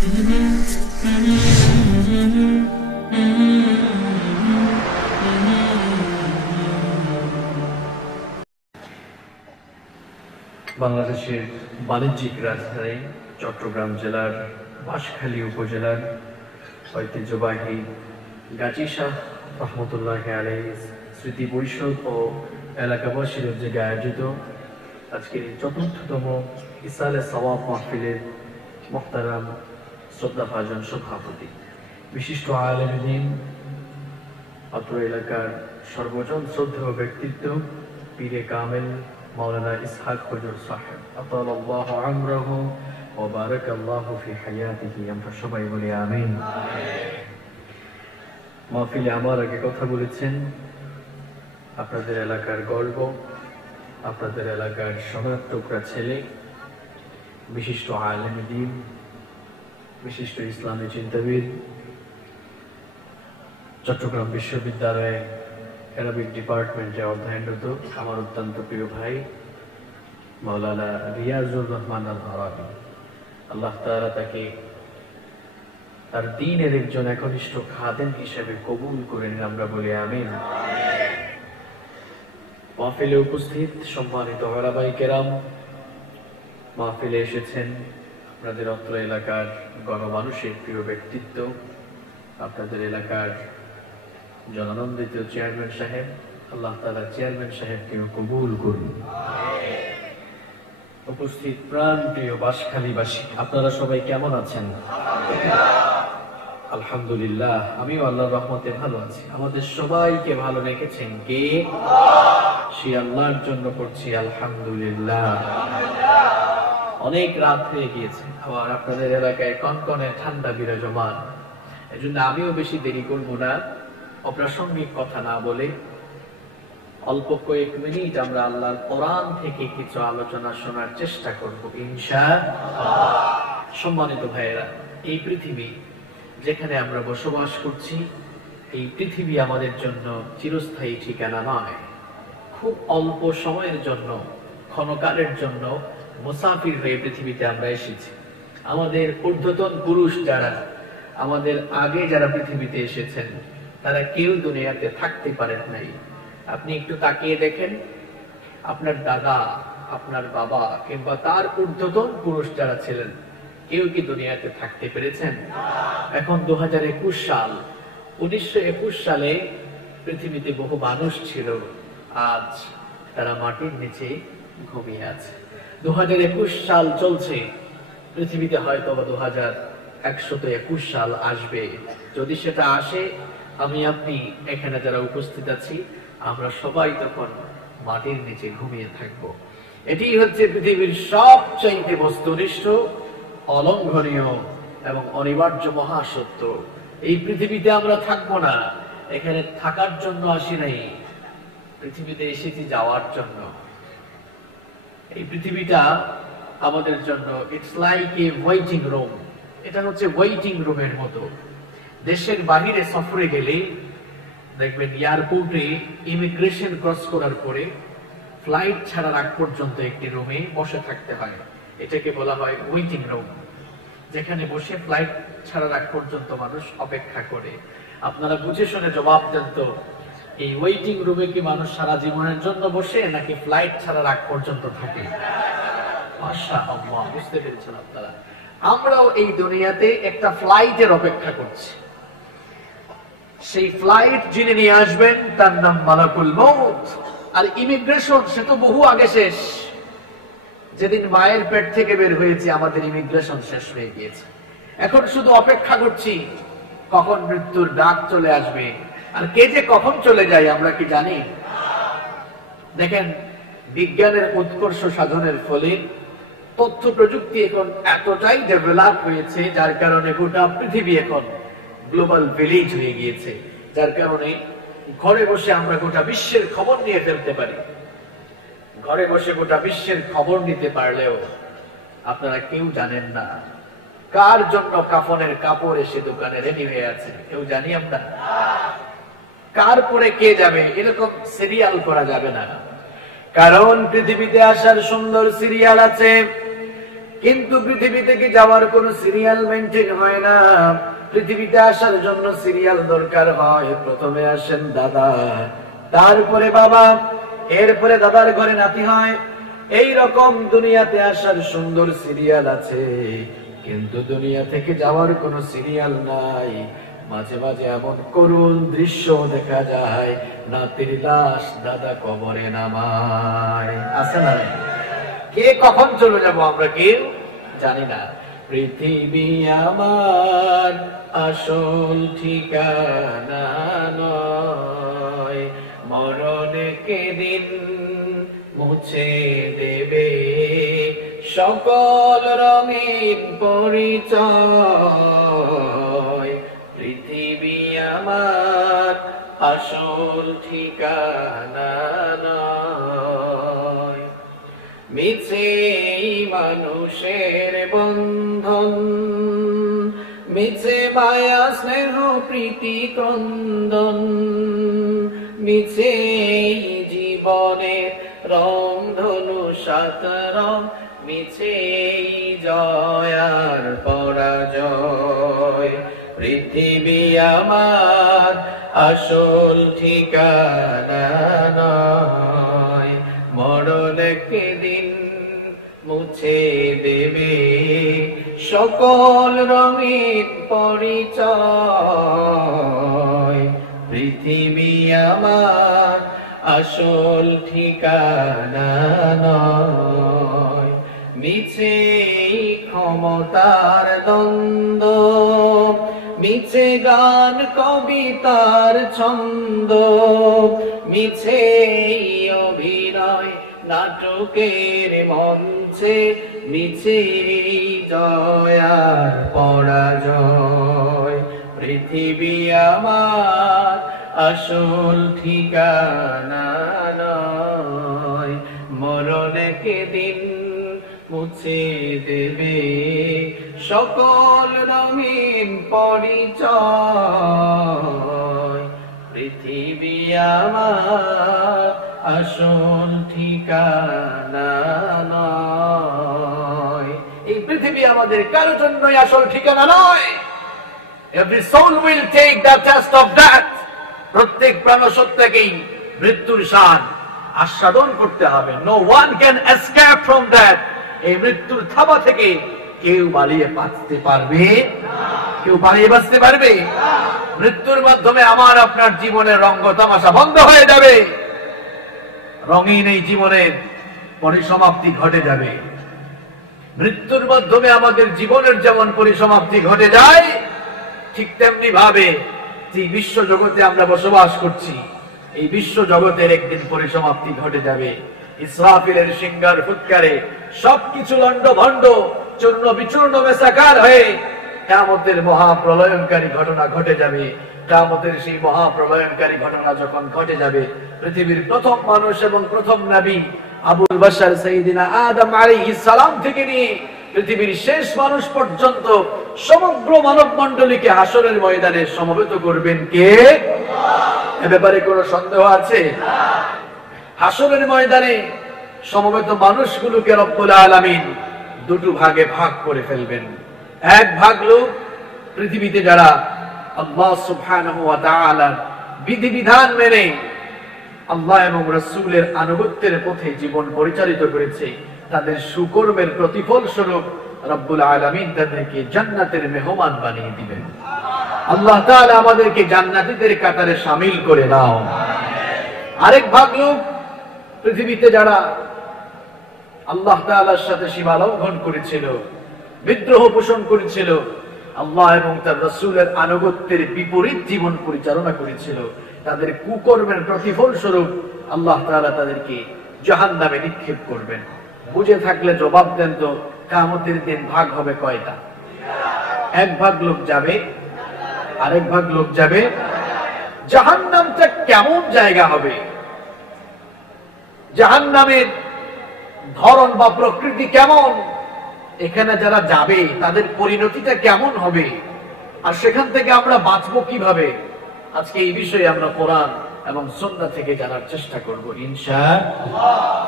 বাংলাদেশের বাণিজ্যিক রাজধানী চট্টগ্রাম জেলার বাঁশখালী উপজেলার ঐতিহ্যবাহী গাজী শাহ রহমতুল্লাহ আলাইহি স্মৃতি পরিষদ ও এলাকাবাসীর উদ্যোগে আয়োজিত আজকের চতুর্থতম ইসালে সওয়াব মাহফিলের মুহতারাম শ্রদ্ধাভাজন সভাপতি বিশিষ্ট আলেম দ্বীন অত্র এলাকার সর্বজন শ্রদ্ধেয় ব্যক্তিত্ব পীরে কামেল মাওলানা ইসহাক হুজুর সাহেব আতালাল্লাহু আমরাহু ওয়া বারাকাল্লাহু ফি হায়াতিহি। আমরা সবাই বলি আমিন। মাহফিলে আমার আগে কথা বলেছেন আপনাদের এলাকার গর্ব, আপনাদের এলাকার সোনার টুকরা ছেলে, বিশিষ্ট আলেম দ্বীন, বিশিষ্ট ইসলামী চিন্তাবিদ, চট্টগ্রাম বিশ্ববিদ্যালয়ে অ্যারাবিক ডিপার্টমেন্টে অধ্যয়নরত আমার অত্যন্ত প্রিয় ভাই মাওলানা রিয়াজুর রহমান আল আরাবি। আল্লাহ তাআলা তাকে তার দ্বীনের একজন একনিষ্ঠ খাদেম হিসেবে কবুল করে নিন। আমরা বলি আমিন। মাহফিলে উপস্থিত সম্মানিত ওলামায়ে কেরাম, মাহফিলে এসেছেন আপনাদের অত্র এলাকার গণমানুষের প্রিয় ব্যক্তিত্ব, আপনাদের এলাকার জনানন্দিত চেয়ারম্যান সাহেব। আল্লাহ তাআলা চেয়ারম্যান সাহেবকেও কবুল করুন। উপস্থিত প্রাণ প্রিয় বাঁশখালীবাসী, আপনারা সবাই কেমন আছেন? আলহামদুলিল্লাহ, আমিও আল্লাহর রহমতে ভালো আছি। আমাদের সবাইকে ভালো রেখেছেন কে? সেই আল্লাহর জন্য করছি আলহামদুলিল্লাহ। অনেক রাত হয়ে গিয়েছে, আবার আপনাদের এলাকায় কনকনে ঠান্ডা বিরাজমান। এজন্য আমিও বেশি দেরি করব না, অপ্রাসঙ্গিক কথা না বলে অল্প কয়েক মিনিট আমরা আল্লাহর কোরআন থেকে কিছু আলোচনা শোনার চেষ্টা করব ইনশাআল্লাহ। সম্মানিত ভাইয়েরা, এই পৃথিবী যেখানে আমরা বসবাস করছি, এই পৃথিবী আমাদের জন্য চিরস্থায়ী ঠিকানা নয়। খুব অল্প সময়ের জন্য, ক্ষণকালের জন্য মুসাফির হয়ে পৃথিবীতে আমরা এসেছি। আমাদের ঊর্ধ্বতন পুরুষ যারা, আমাদের আগে যারা পৃথিবীতে এসেছেন, তারা কেউ দুনিয়াতে থাকতে পারেন নাই। আপনি একটু তাকিয়ে দেখেন, আপনার দাদা, আপনার বাবা কিংবা তার ঊর্ধ্বতন পুরুষ যারা ছিলেন, কেউ কি দুনিয়াতে থাকতে পেরেছেন? এখন 2021 সাল, 1921 সালে পৃথিবীতে বহু মানুষ ছিল, আজ তারা মাটির নিচে ঘুমিয়ে আছে। 2021 সাল চলছে, পৃথিবীতে হয়তো 2121 সাল আসবে। যদি সেটা আসে, আমি আপনি এখানে যারা উপস্থিত আছি, আমরা সবাই তখন মাটির নিচে ঘুমিয়ে থাকব। এটি হচ্ছে পৃথিবীর সবচাইতে বস্তুনিষ্ঠ, অলঙ্ঘনীয় এবং অনিবার্য মহাসত্য। এই পৃথিবীতে আমরা থাকবো না, এখানে থাকার জন্য আসি নাই, পৃথিবীতে এসেছি যাওয়ার জন্য। এই পৃথিবীটা আমাদের জন্য it's like a waiting room. এটা হচ্ছে ওয়েটিং রুমের মতো। দেশের বাহিরে সফরে গেলে দেখবেন এয়ারপোর্টে ইমিগ্রেশন ক্রস করার পরে ফ্লাইট ছাড়ার আগ পর্যন্ত একটি রুমে বসে থাকতে হয়। এটাকে বলা হয় ওয়েটিং রুম, যেখানে বসে ফ্লাইট ছাড়ার আগ পর্যন্ত মানুষ অপেক্ষা করে। আপনারা বুঝে শুনে জবাব দেন তো, এই ওয়েটিং রুমে কি মানুষ সারা জীবনের জন্য বসে নাকি ফ্লাইট ছাড়ার আগ পর্যন্ত থাকে? মাশাআল্লাহ, বুঝতে পেরেছেন আপনারা। আমরাও এই দুনিয়াতে একটা ফ্লাইটের অপেক্ষা করছি। সেই ফ্লাইট যিনি নিয়ে আসবেন তার নাম মালাকুল মউত। আর ইমিগ্রেশন সে তো বহু আগে শেষ। যেদিন মায়ের পেট থেকে বের হয়েছে, আমাদের ইমিগ্রেশন শেষ হয়ে গিয়েছে। এখন শুধু অপেক্ষা করছি কখন মৃত্যুর ডাক চলে আসবে। আর কে যে কখন চলে যায় আমরা কি জানি? দেখেন, বিজ্ঞানের উৎকর্ষ সাধনের ফলে তথ্য প্রযুক্তি এখন এতটাই ডেভেলপ হয়েছে, যার কারণে গোটা পৃথিবী এখন গ্লোবাল ভিলেজ হয়ে গিয়েছে। যার কারণে ঘরে বসে আমরা গোটা বিশ্বের খবর নিয়ে ফেলতে পারি। ঘরে বসে গোটা বিশ্বের খবর নিতে পারলেও আপনারা কেউ জানেন না কার জন্য কাফনের কাপড় এসে দোকানে রেডি হয়ে আছে। কেউ জানি আমরা? কার পরে কে যাবে এরকম সিরিয়াল করা যাবে না, কারণ পৃথিবীতে আসার সুন্দর সিরিয়াল আছে। কিন্তু পৃথিবী থেকে যাওয়ার কোন সিরিয়াল মেনটেন হয় না। পৃথিবীতে আসার জন্য সিরিয়াল দরকার হয়। প্রথমে আসেন দাদা, তারপরে বাবা, এরপরে দাদার ঘরে নাতি হয়। এই রকম দুনিয়াতে আসার সুন্দর সিরিয়াল আছে, কিন্তু দুনিয়া থেকে যাওয়ার কোন সিরিয়াল নাই। মাঝে মাঝে এমন করুণ দৃশ্য দেখা যায়, নাতির লাশ দাদা কবরে নামায়। আছে না? কে কখন চলে যাব আমরা কেউ জানি না। পৃথিবী আমার আসল ঠিকানা নয়, মরণে কেদিন মুছে দেবে সকল রঙিন পরিচয়। পৃথিবী আমার আসল ঠিকানা নয়, মিছে মানুষের বন্ধন, মিছে মায়া স্নেহ প্রীতি ক্রন্দন, মিছে জীবনের রং ধনু সাত রং, মিছে জয়ার পরাজয়। পৃথিবী আমার আসল ঠিকানা নয়, মরণ একদিন মুছে দেবে সকল রঙিন পরিচয়। পৃথিবী আমার আসল ঠিকানা নয়, মিছে ক্ষমতার দ্বন্দ্ব, মিছে গান কবিতার ছন্দ, মিছে অভিনয় নাটকের মঞ্চে, মিছে জয়ার পরাজয়। পৃথিবী আমার আসল ঠিকানা নয়, মরণ একদিন মুছে দেবে সকল রঙিন পরিচয়। পৃথিবী আমার আসল ঠিকানা নয়। এই পৃথিবী আমাদের কারোর জন্যই আসল ঠিকানা নয়। Every soul will take the test of death. প্রত্যেক প্রাণসত্তাকেই মৃত্যুর স্বাদ আস্বাদন করতে হবে। No one can escape from that. এই মৃত্যুর থাবা থেকে কেউ পালিয়ে বাঁচতে পারবে না। কেউ পালিয়ে বাঁচতে পারবে না। মৃত্যুর মাধ্যমে আমার আপনার জীবনের রঙ্গ তামাশা বন্ধ হয়ে যাবে। রঙিন এই জীবনের পরিসমাপ্তি ঘটে যাবে। মৃত্যুর মাধ্যমে আমাদের জীবনের যেমন পরিসমাপ্তি ঘটে যায়, ঠিক তেমনি ভাবে যে বিশ্ব জগতে আমরা বসবাস করছি, এই বিশ্ব জগতের একদিন পরিসমাপ্তি ঘটে যাবে। ইসরাফিলের সিংহার ফুৎকারে সবকিছু লন্ডভন্ড চূর্ণ বিচূর্ণ মেসাকার হয়ে কিয়ামতের মহাপ্রলয়ঙ্কারী ঘটনা ঘটে যাবে। কিয়ামতের সেই মহাপ্রলয়ঙ্কারী ঘটনা যখন ঘটে যাবে, পৃথিবীর প্রথম মানুষ এবং প্রথম নবী আবুল বাশার সাইয়্যিদিনা আদম আলাইহিস সালাম থেকে নিয়ে পৃথিবীর শেষ মানুষ পর্যন্ত সমগ্র মানব মণ্ডলীকে হাসরের ময়দানে সমবেত করবেন কে? আল্লাহ। এ ব্যাপারে কোনো সন্দেহ আছে? না। হাসরের ময়দানে সমবেত মানুষগুলোকে রব্বুল আলামিন দুটো ভাগে ভাগ করে ফেলবেন। এক ভাগ লোক পৃথিবীতে যারা আল্লাহ সুবহানাহু ওয়া তাআলার বিধিবিধান মেনে আল্লাহ এবং রাসূলের আনুগত্যের পথে জীবন পরিচালিত করেছে, তাদের সুকর্মের প্রতিফল স্বরূপ রব্বুল আলামিন তাদেরকে জান্নাতের মেহমান বানিয়ে দিবেন। আল্লাহ তাআলা আমাদেরকে জান্নাতীদের কাতারে শামিল করে নাও। আরেক ভাগ লোক পৃথিবীতে যারা আল্লাহ তাআলার সাথে সীমা লঙ্ঘন করেছিল, বিদ্রোহ পোষণ করেছিল, আল্লাহ এবং তার রাসূলের আনুগত্যের বিপরীত জীবন পরিচালনা করেছিল, তাদের কুকর্মের প্রতিফল স্বরূপ আল্লাহ তাআলা তাদেরকে জাহান্নামে নিক্ষেপ করবেন। বুঝে থাকলে জবাব দেন তো, কিয়ামতের দিন ভাগ হবে কয়টা? এক ভাগ লোক যাবে, আরেক ভাগ লোক যাবে। জাহান্নামটা কেমন জায়গা হবে? জাহান্নামের ধরন বা প্রকৃতি কেমন? এখানে যারা যাবে তাদের পরিণতিটা কেমন হবে? আর সেখান থেকে আমরা বাঁচবো কিভাবে? আজকে এই বিষয়ে আমরা কোরআন এবং সুন্নাহ থেকে জানার চেষ্টা করব ইনশাআল্লাহ।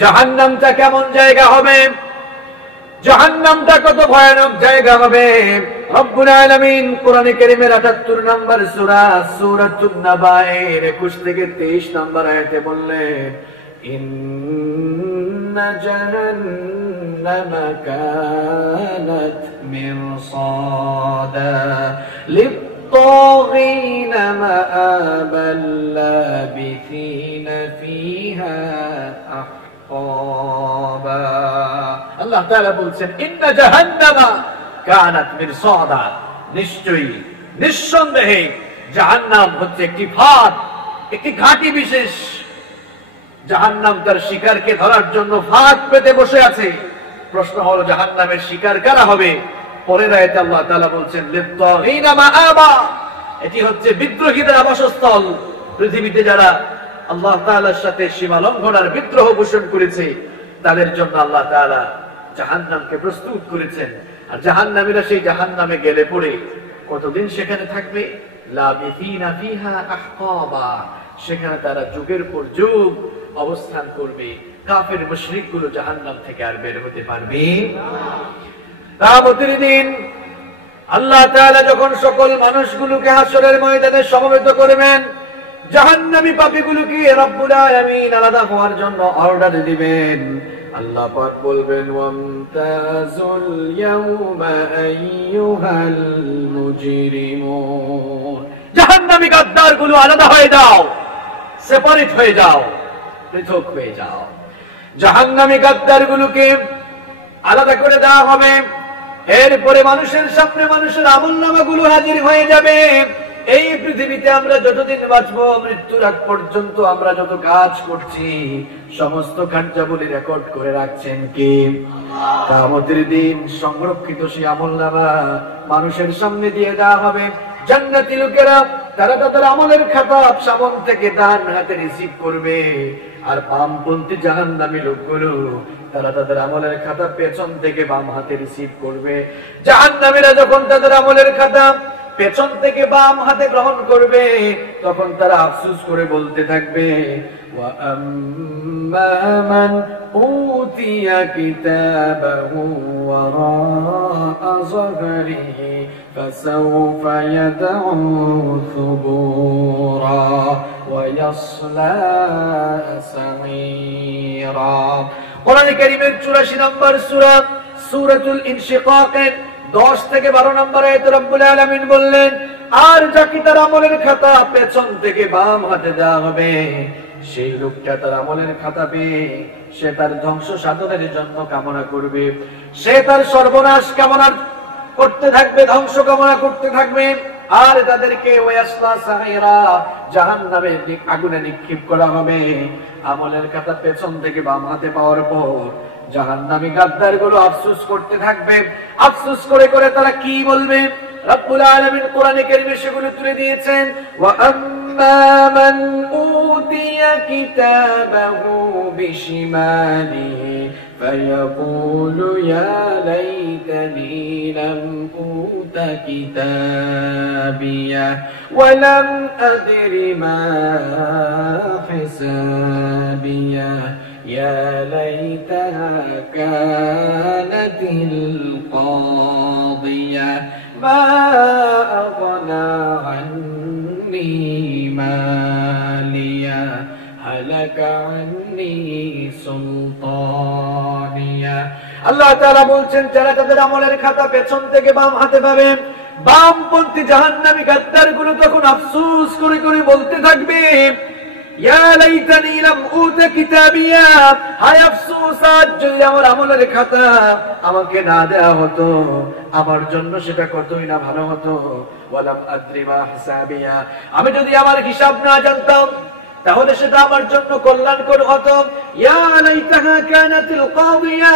জাহান্নামটা কেমন জায়গা হবে? জাহান্নামটা কত ভয়ানক জায়গা হবে। রব্বুল আলামিন কোরআনে কারীমের ৭৮ নম্বর সূরা সূরাতুন নাবায়ের ২১ থেকে ২৩ নম্বর আয়াতে বললেন, ইন্না জাহান্নামা কানাত মিরসাদা লিত-তাগীনা মাআবাল লাবিথিনা ফিহা আহকাবা। আল্লাহ তাআলা বলছেন, ইন্না জাহান্নামা কানাত মিরসাদা, নিশ্চয়ই নিঃসন্দেহে জাহান্নাম হচ্ছে একটি ফাঁদ, একটি ঘাঁটি বিশেষ। জাহান্নাম তার শিকারকে ধরার জন্য ফাঁদ পেতে বসে আছে। প্রশ্ন হলো, জাহান্নামের শিকার কারা হবে? পরের আয়াতে আল্লাহ তাআলা বলছেন, লিত-তাগীনা মাআবা, এটি হচ্ছে বিদ্রোহীদের আবাসস্থল। পৃথিবীতে যারা আল্লাহ তাআলার সাথে সীমা লঙ্ঘনের বিদ্রোহ পোষণ করেছে, তাদের জন্য আল্লাহ তাআলা জাহান্নামকে প্রস্তুত করেছেন। আর জাহান্নামীরা সেই জাহান্নামে গেলে পড়ে কতদিন সেখানে থাকবে? লাবিথিনা ফিহা আহকাবা, সেখানে তারা যুগের পর যুগ অবস্থান করবে। কাফের মুশরিকগুলো জাহান্নাম থেকে আর বের হতে পারবে না। কিয়ামতের দিন আল্লাহ তাআলা যখন সকল মানুষগুলোকে হাসরের ময়দানে সমবেত করবেন, জাহান্নামী পাপীগুলোকে রব্বুল আলামিন আলাদা হওয়ার জন্য অর্ডার দিবেন। আল্লাহ পাক বলবেন, ওয়ামতাজুল ইয়াউমা আইয়ুহাল মুজরিমুন, জাহান্নামী গাদ্দারগুলো আলাদা হয়ে যাও, সেপারেট হয়ে যাও, পৃথক হয়ে যাও। জাহান্নামী গাদ্দারগুলোকে আলাদা করে দেওয়া হবে। এরপরে মানুষের সামনে মানুষের আমলনামাগুলো হাজির হয়ে যাবে। এই পৃথিবীতে আমরা যতদিন বাঁচবো, মৃত্যুর আগ পর্যন্ত আমরা যত কাজ করছি সমস্ত কার্যাবলী রেকর্ড করে রাখছেন কে? কিয়ামতের দিন সংরক্ষিত সেই আমলনামা মানুষের সামনে দিয়ে দেওয়া হবে। জান্নাতি লোকেরা তারা তাদের আমলের খাতা সামন থেকে ডান হাতে রিসিভ করবে, আর বামপন্থী জাহান্নামী লোকগুলো তারা তাদের আমলের খাতা পেছন থেকে বাম হাতে রিসিভ করবে। জাহান্নামীরা যখন তাদের আমলের খাতা পেছন থেকে বাম হাতে গ্রহণ করবে, তখন তারা আফসোস করে বলতে থাকবে, ওয়া আম্মা মান উতিয়া কিতাবাহু ওয়ারাআ যহরিহি ফাসাউফা ইয়াদউ সুবুরা ওয়া ইয়াসলা সাঈরা। কোরআন কারীমের ৮৪ নম্বর সূরা সূরাতুল ইনশিকাকের ১০ থেকে ১২ নম্বর আয়াতে রব্বুল আলামিন বললেন, আর যাকে তার আমলের খাতা পেছন থেকে বাম হাতে দেওয়া হবে, সেই লোকটা তার আমলের খাতা পেয়ে সে তার ধ্বংস সাধনের জন্য কামনা করবে, সে তার সর্বনাশ কামনা করতে থাকবে, ধ্বংস কামনা করতে থাকবে। আর তাদেরকে ওয়াসলা সাঈরা, জাহান্নামের আগুনে নিক্ষেপ করা হবে। আমলের খাতা পেছন থেকে বাম হাতে পাওয়ার পর জাহান্নামী গাদ্দারগুলো আফসোস করতে থাকবে। আফসোস করে করে তারা কি বলবে? রব্বুল আলামিন কোরআনে কারীমে সেগুলো তুলে দিয়েছেন, ওয়া আম্মা মান উতিয়া কিতাবাহু বিশিমালিহি ফায়াকুলু ইয়া লাইতানি লাম উতা কিতাবিয়া ওয়া লাম আদরি মা হিসাবিয়া يا ليتها كانت القاضية ما أغنى عني مالية هلك عني سلطانية। আল্লাহ তাআলা বলছেন, যারা তাদের আমলের খাতা পেছন থেকে বাম হাতে পাবে, বামপন্থী জাহান্নামী গাদ্দারগুলো তখন আফসোস করে করে বলতে থাকবে, ইয়া লাইতানি লাম উতা কিতাবিয়া, হায় আফসোস, আজ যদি আমার আমলের খাতা আমাকে না দেয়া হতো, আমার জন্য সেটা কতই না ভালো হতো। ওয়ালাম আদরি মা হিসাবিয়া, আমি যদি আমার হিসাব না জানতাম তাহলে সেটা আমার জন্য কল্যাণকর হতো। ইয়া লাইতাহা কানাতিল কাদিয়া,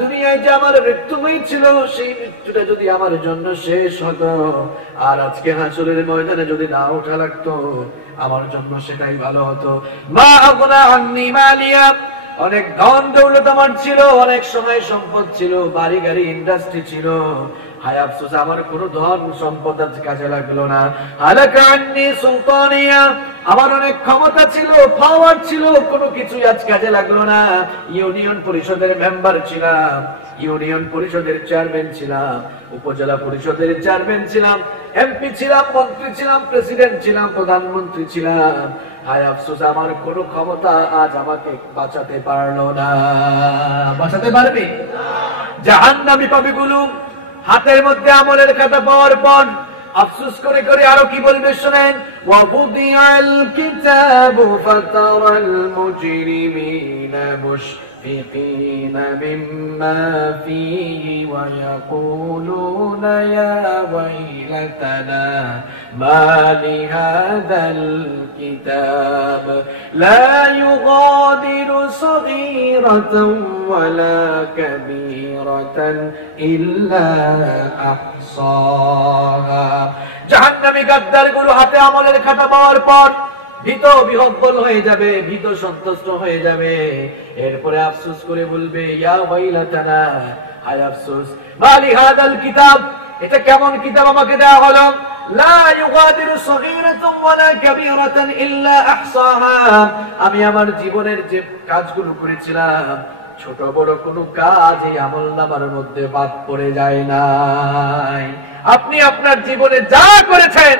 দুনিয়ায় যে আমার মৃত্যু হয়েছিল সেই মৃত্যুটা যদি আমার জন্য শেষ হতো, আর আজকে হাসরের ময়দানে যদি না ওঠা লাগতো, আমার জন্য সেটাই ভালো হতো। মা আগনা আন্নি মালিয়া, অনেক ধন দৌলত আমার ছিল, অনেক সময় সম্পদ ছিল, বাড়ি গাড়ি ইন্ডাস্ট্রি ছিল, হায় আফসোস আমার কোনো ধন সম্পদ কাজে লাগলো না। হালাকা আন্নি সুলতানিয়া, আমার অনেক ক্ষমতা ছিল, পাওয়ার ছিল, কোনো কিছুই আজ কাজে লাগলো না। ইউনিয়ন পরিষদের মেম্বার ছিলাম, ইউনিয়ন পরিষদের চেয়ারম্যান ছিলাম, উপজেলা পরিষদের চেয়ারম্যান ছিলাম, এমপি ছিলাম, মন্ত্রী ছিলাম, প্রেসিডেন্ট ছিলাম, প্রধানমন্ত্রী ছিলাম। হায় আফসোস আমার কোন ক্ষমতা আজ আমাকে বাঁচাতে পারলো না। বাঁচাতে পারবে? জাহান্নামী পাপীগুলো হাতের মধ্যে আমলের খাতা পাওয়ার পর আফসোস করে করে আরো কি বলবে শুনেন। ওয়াবুদিয়াল কিতাবু ফাতারাল মুজরিমিনা মুশফিকিনা মিম্মা ফীহি ওয়া ইয়াকুলুনা ইয়া ওয়াইলাতানা মা লিহাযাল কিতাব লা ইউগাদিরু সগীরাতান ওয়ালা কাবীরাতান ইল্লা আহসাহা। জাহান্নামী গাদ্দারগুলো হাতে আমলের খাতা পাওয়ার পর ভীত বিহ্বল হয়ে যাবে, ভীত সন্তুষ্ট হয়ে যাবে। এরপরে আফসোস করে বলবে, ইয়া ওয়াইলাতানা, হায় আফসোস, মা লিহাযাল কিতাব, এটা কেমন কিতাব আমাকে দেওয়া হলো। লা ইউগাদিরু সগীরাতান ওয়ালা কাবীরাতান ইল্লা আহসাহা, আমি আমার জীবনের যে কাজগুলো করেছিলাম ছোট বড় কোনো কাজ এই আমলনামার মধ্যে বাদ পড়ে যায় নাই। আপনি আপনার জীবনে যা করেছেন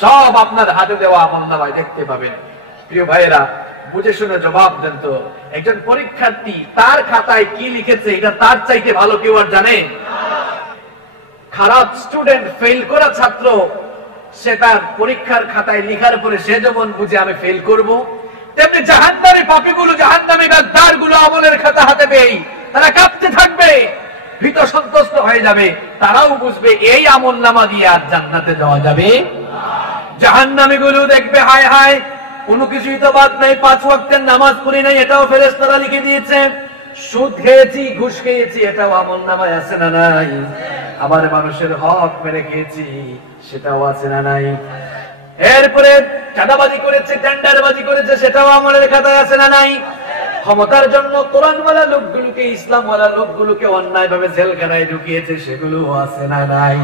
সব আপনার হাতে দেওয়া আমলনামায় দেখতে পাবেন। প্রিয় ভাইয়েরা, বুঝে শুনে জবাব দেন তো, একজন পরীক্ষার্থী তার খাতায় কি লিখেছে এটা তার চাইতে ভালো কেউ আর জানে? খারাপ স্টুডেন্ট, ফেল করা ছাত্র, সে তার পরীক্ষার খাতায় লিখার পরে সে যেমন বুঝে আমি ফেল করব, তেমনি জাহান্নামী পাপীগুলো, জাহান্নামী গাদ্দারগুলো আমলের খাতা হাতে পেয়ে তারা কাঁপতে থাকবে, ভীত সন্তুষ্ট হয়ে যাবে। তারাও বুঝবে এই আমলনামা দিয়ে আর জান্নাতে যাওয়া যাবে। জাহান্নামীগুলো দেখবে, হায় হায়, কোনো কিছুই তো বাদ নাই, 5 ওয়াক্তের নামাজ পড়ি নাই, এটাও ফেরেশতারা লিখে দিয়েছে। সুদ খেয়েছি, ঘুষ খেয়েছি, এটাও আমলনামায় আছে না নাই? আবার মানুষের হক মেরে খেয়েছি, সেটাও আছে না নাই? এরপরে চাঁদাবাজি করেছে, টেন্ডারবাজি করেছে, সেটাও আমলের খাতায় আছে না নাই? ক্ষমতার জন্য কোরআনওয়ালা লোকগুলোকে, ইসলামওয়ালা লোকগুলোকে অন্যায় ভাবে জেলখানায় ঢুকিয়েছে, সেগুলো আছে না নাই?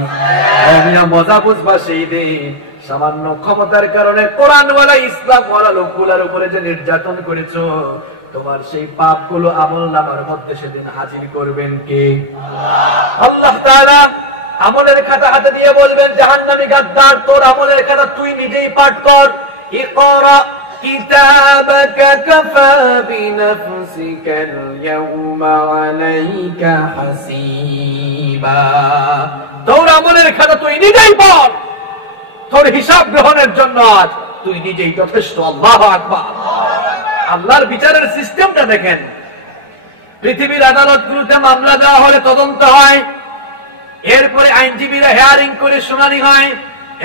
মজা বুঝবা সেই দিন, সামান্য ক্ষমতার কারণে কোরআনওয়ালা ইসলামওয়ালা লোকগুলোর উপরে যে নির্যাতন করেছো, তোমার সেই পাপগুলো আমলনামার মধ্যে সেদিন হাজির করবেন কে? আল্লাহ তাআলা আমলের খাতা হাতে দিয়ে বলবেন, জাহান্নামী গাদ্দার, তোর আমলের খাতা তুই নিজেই পাঠ কর। ইকরা কিতাবাকা কাফা বিনাফসিকাল ইয়াওমা আলাইকা হাসিবা, তোর আমলের খাতা তুই নিজেই পড়, তোর হিসাব গ্রহণের জন্য আজ তুই নিজেই যথেষ্ট। আল্লাহু আকবার। আল্লাহর বিচারের সিস্টেমটা দেখেন। পৃথিবীর আদালতগুলোতে মামলা দেওয়া হলে তদন্ত হয়, এরপরে আইনজীবীরা হিয়ারিং করে শুনানি হয়,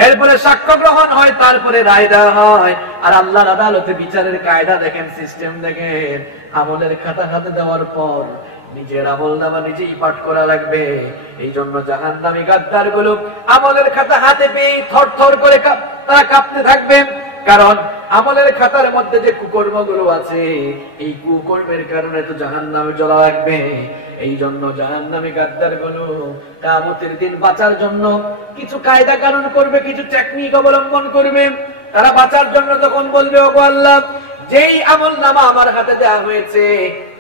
এরপরে সাক্ষ্য গ্রহণ হয়, তারপরে রায় দেওয়া হয়। আর আল্লাহর আদালতে বিচারের কায়দা দেখেন, সিস্টেম দেখেন। আমলের খাতা হাতে দেওয়ার পর নিজের আমলনামা নিজেই পাঠ করা লাগবে। এই জন্য জাহান্নামী গাদ্দারগুলো আমলের খাতা হাতে পেয়ে থরথর করে তারা কাঁপতে থাকবে, কারণ আমলের খাতার মধ্যে যে কুকর্মগুলো আছে, এই কুকর্মের কারণে তো জাহান্নামে জ্বলা লাগবে। এই জন্য জাহান্নামী গাদ্দারগুলো কিয়ামতের দিন বাঁচার জন্য কিছু কায়দা কানুন করবে, কিছু টেকনিক অবলম্বন করবে। তারা বাঁচার জন্য তখন বলবে, ওগো আল্লাহ, যেই আমলনামা আমার হাতে দেওয়া হয়েছে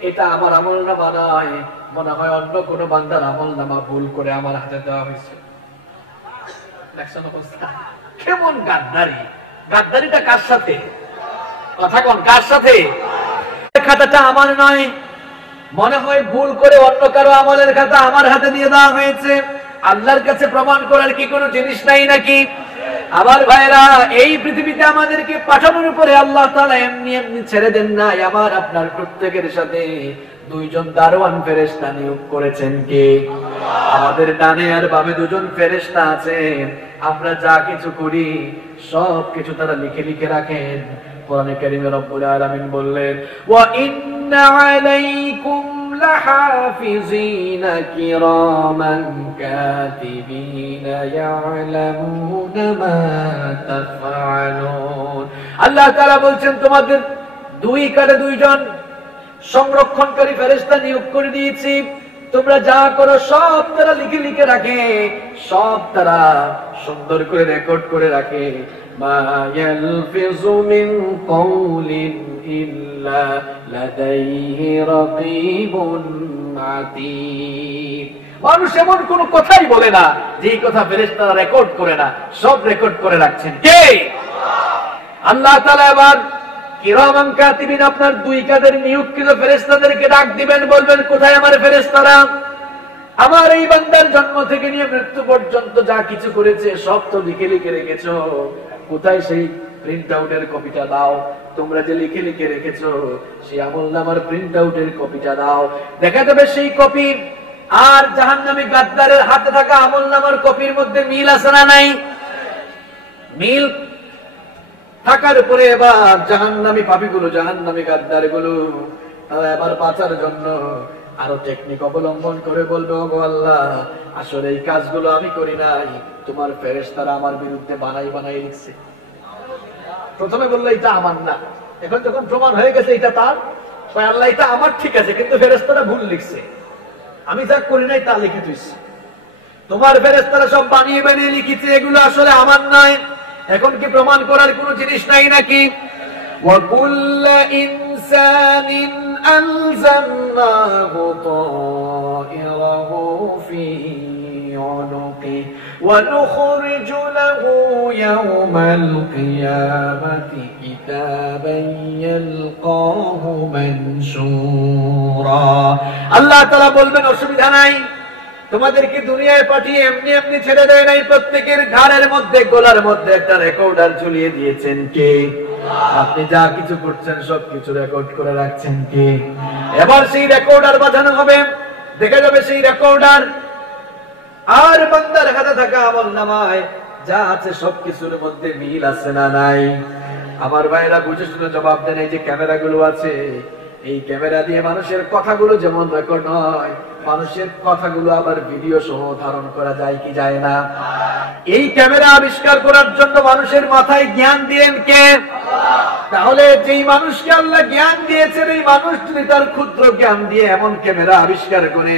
এটা আমার আমলনামা নয়, মনে হয় অন্য কোনো বান্দার আমলনামা ভুল করে আমার হাতে দেওয়া হয়েছে। কেমন গাদ্দারি! গাদ্দারিটা কার সাথে? কথা কোন, কার সাথে? খাতাটা আমার নয়, মনে হয় ভুল করে অন্য কারো আমলের খাতা আমার হাতে দিয়ে দেওয়া হয়েছে। আল্লাহর কাছে প্রমাণ করার কি কোনো জিনিস নাই নাকি? আমার ভাইরা, এই পৃথিবীতে আমাদেরকে পাঠানোর উপরে আল্লাহ তাআলা এমনি এমনি ছেড়ে দেন নাই। আমার আপনার প্রত্যেকের সাথে 2 জন দারোয়ান ফেরেশতা নিয়োগ করেছেন কে? আমাদের ডানে আর বামে 2 জন ফেরেশতা আছেন। আমরা যা কিছু করি সব কিছু তারা লিখে লিখে রাখেন। কোরআনে কারীমে রব্বুল আলামিন বললেন, ওয়া ইন্না আলাইকুম লাহাফিজিনা কিরামান কাতিবিনা ইয়ালামুনা মা তাফআলুন। আল্লাহ তাআলা বলছেন, তোমাদের 2 কাঁধে 2 জন সংরক্ষণকারী ফেরেশতা নিয়োগ করে দিয়েছি। তোমরা যা করো সব তারা লিখে লিখে রাখে, সব তারা সুন্দর করে রেকর্ড করে রাখে। মা ইয়ালফিযু মিন কওলিন ইল্লা লাদাইহি রাকীবুন আতীদ। মানুষ এমন কোন কথাই বলে না যে কথা ফেরেশতারা রেকর্ড করে না, সব রেকর্ড করে রাখছেন কে? আল্লাহ তাআলা। এবার কিরামান কাতিবিন আপনার দুই কাঁধের নিয়োগকৃত ফেরেশতাদেরকে ডাক দিবেন, বলবেন কোথায় আমার ফেরেশতারা? আমার এই বান্দার জন্ম থেকে নিয়ে মৃত্যু পর্যন্ত যা কিছু করেছে সব তো লিখে লিখে রেখেছো, কোথায় সেই প্রিন্ট আউটের কপিটা দাও? তোমরা যে লিখে লিখে রেখেছো সেই আমলনামার প্রিন্ট আউটের কপিটা দাও। দেখা যাবে সেই কপি আর জাহান্নামী গাদ্দারের হাতে থাকা আমলনামার কপির মধ্যে মিল আছে না নাই? মিল থাকার উপরে এবার জাহান্নামী পাপীগুলো, জাহান্নামী গাদ্দারগুলো এবার বাঁচার জন্য আরো টেকনিক অবলম্বন করে বলবে, ওগো আল্লাহ, আসলে এই কাজগুলো আমি করি নাই, তোমার ফেরেশতারা আমার বিরুদ্ধে বানাই বানাই লিখছে। প্রথমে বললো এটা আমার না, এখন যখন প্রমাণ হয়ে গেছে এটা তার, আল্লাহ এটা আমার ঠিক আছে, কিন্তু ফেরেশতারা ভুল লিখছে, আমি যা করি নাই তা লিখে দিয়েছি। তোমার ফেরেশতারা সব বানিয়ে বানিয়ে লিখেছে, এগুলো আসলে আমার নয়। এখন কি প্রমাণ করার কোনো জিনিস নাই নাকি? وَكُلَّ إِنسَانٍ أَلْزَمْنَاهُ طَائِرَهُ فِي عُنُقِهِ وَنُخْرِجُ لَهُ يَوْمَ الْقِيَامَةِ كِتَابًا يَلْقَاهُ مَنشُورًا। আল্লাহ তাআলা বলবেন অসুবিধা নাই, তোমাদেরকে দুনিয়ায় পাঠিয়ে এমনি এমনি ছেড়ে দেয় নাই, প্রত্যেকের ঘাড়ের মধ্যে গলার মধ্যে একটা রেকর্ডার ঝুলিয়ে দিয়েছেন কে? আপনি যা কিছু করছেন সব কিছু রেকর্ড করে রাখছেন কে? এবার সেই রেকর্ডার বাজানো হবে, দেখা যাবে সেই রেকর্ডার আর বান্দার হাতে থাকা আমলনামায় যা আছে সবকিছুর মধ্যে মিল আছে না নাই? আমার ভাইরা বুঝে শুনে জবাব দেন, এই যে ক্যামেরাগুলো আছে, এই ক্যামেরা দিয়ে মানুষের কথাগুলো যেমন রেকর্ড হয়, মানুষের কথাগুলো আবার ভিডিও সহ ধারণ করা যায় কি যায় না? এই ক্যামেরা আবিষ্কার করার জন্য মানুষের মাথায় জ্ঞান দিলেন কে? তাহলে যেই মানুষকে আল্লাহ জ্ঞান দিয়েছেন, এই মানুষ যদি তার ক্ষুদ্র জ্ঞান দিয়ে এমন ক্যামেরা আবিষ্কার করে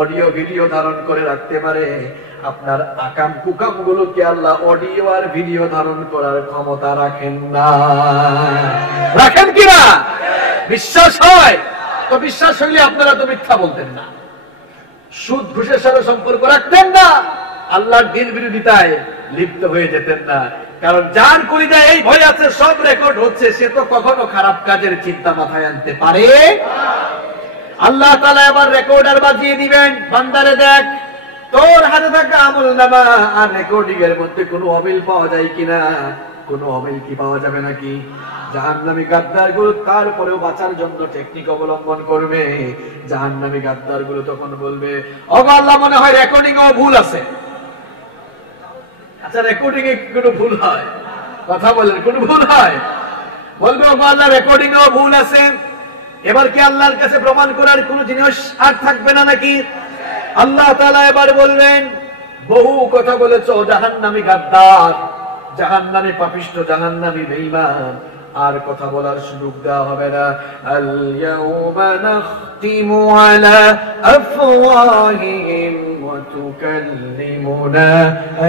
অডিও ভিডিও ধারণ করে রাখতে পারে, আপনার আকাম কুকাম গুলোকে আল্লাহ অডিও আর ভিডিও ধারণ করার ক্ষমতা রাখেন না? রাখেন কিনা? বিশ্বাস হয় তো, বিশ্বাস হইলে আপনারা তো মিথ্যা বলতেন না, সুদ ঘুষের সাথে সম্পর্ক রাখতেন না, আল্লাহর দ্বীন বিরোধিতায় লিপ্ত হয়ে যেতেন না। কারণ যার কলিজায় এই ভয় আছে সব রেকর্ড হচ্ছে, সে তো কখনো খারাপ কাজের চিন্তা মাথায় আনতে পারে। আল্লাহ তাআলা এবার রেকর্ডার বাজিয়ে দিবেন, বান্দারে দেখ তোর হাতে থাকা আমলনামা আর রেকর্ডিং এর মধ্যে কোনো অমিল পাওয়া যায় কিনা? কোনো অমিল কি পাওয়া যাবে নাকি? জাহান্নামী গাদ্দারগুলো তারপরেও বাঁচার জন্য টেকনিক অবলম্বন করবে। জাহান্নামী গাদ্দারগুলো তখন বলবে, ওগো আল্লাহ, মনে হয় রেকর্ডিং এও ভুল আছে। আচ্ছা, রেকর্ডিং এ কোনো ভুল হয়? কথা বলেন, কোনো ভুল হয়? বলবে, ওগো আল্লাহ, রেকর্ডিং এও ভুল আছে। এবার কি আল্লাহর কাছে প্রমাণ করার কোনো জিনিস আর থাকবে না নাকি? আল্লাহ তাআলা এবার বললেন, বহু কথা বলেছো জাহান্নামী গাদ্দার, জাহান্নামী পাপিষ্ঠ, জাহান্নামী বেঈমান, আর কথা বলার সুযোগ দেওয়া হবে না। আল ইয়াউমা নাখতিমু আলা আফওয়াহিহিম ওয়া তুকাল্লিমুনা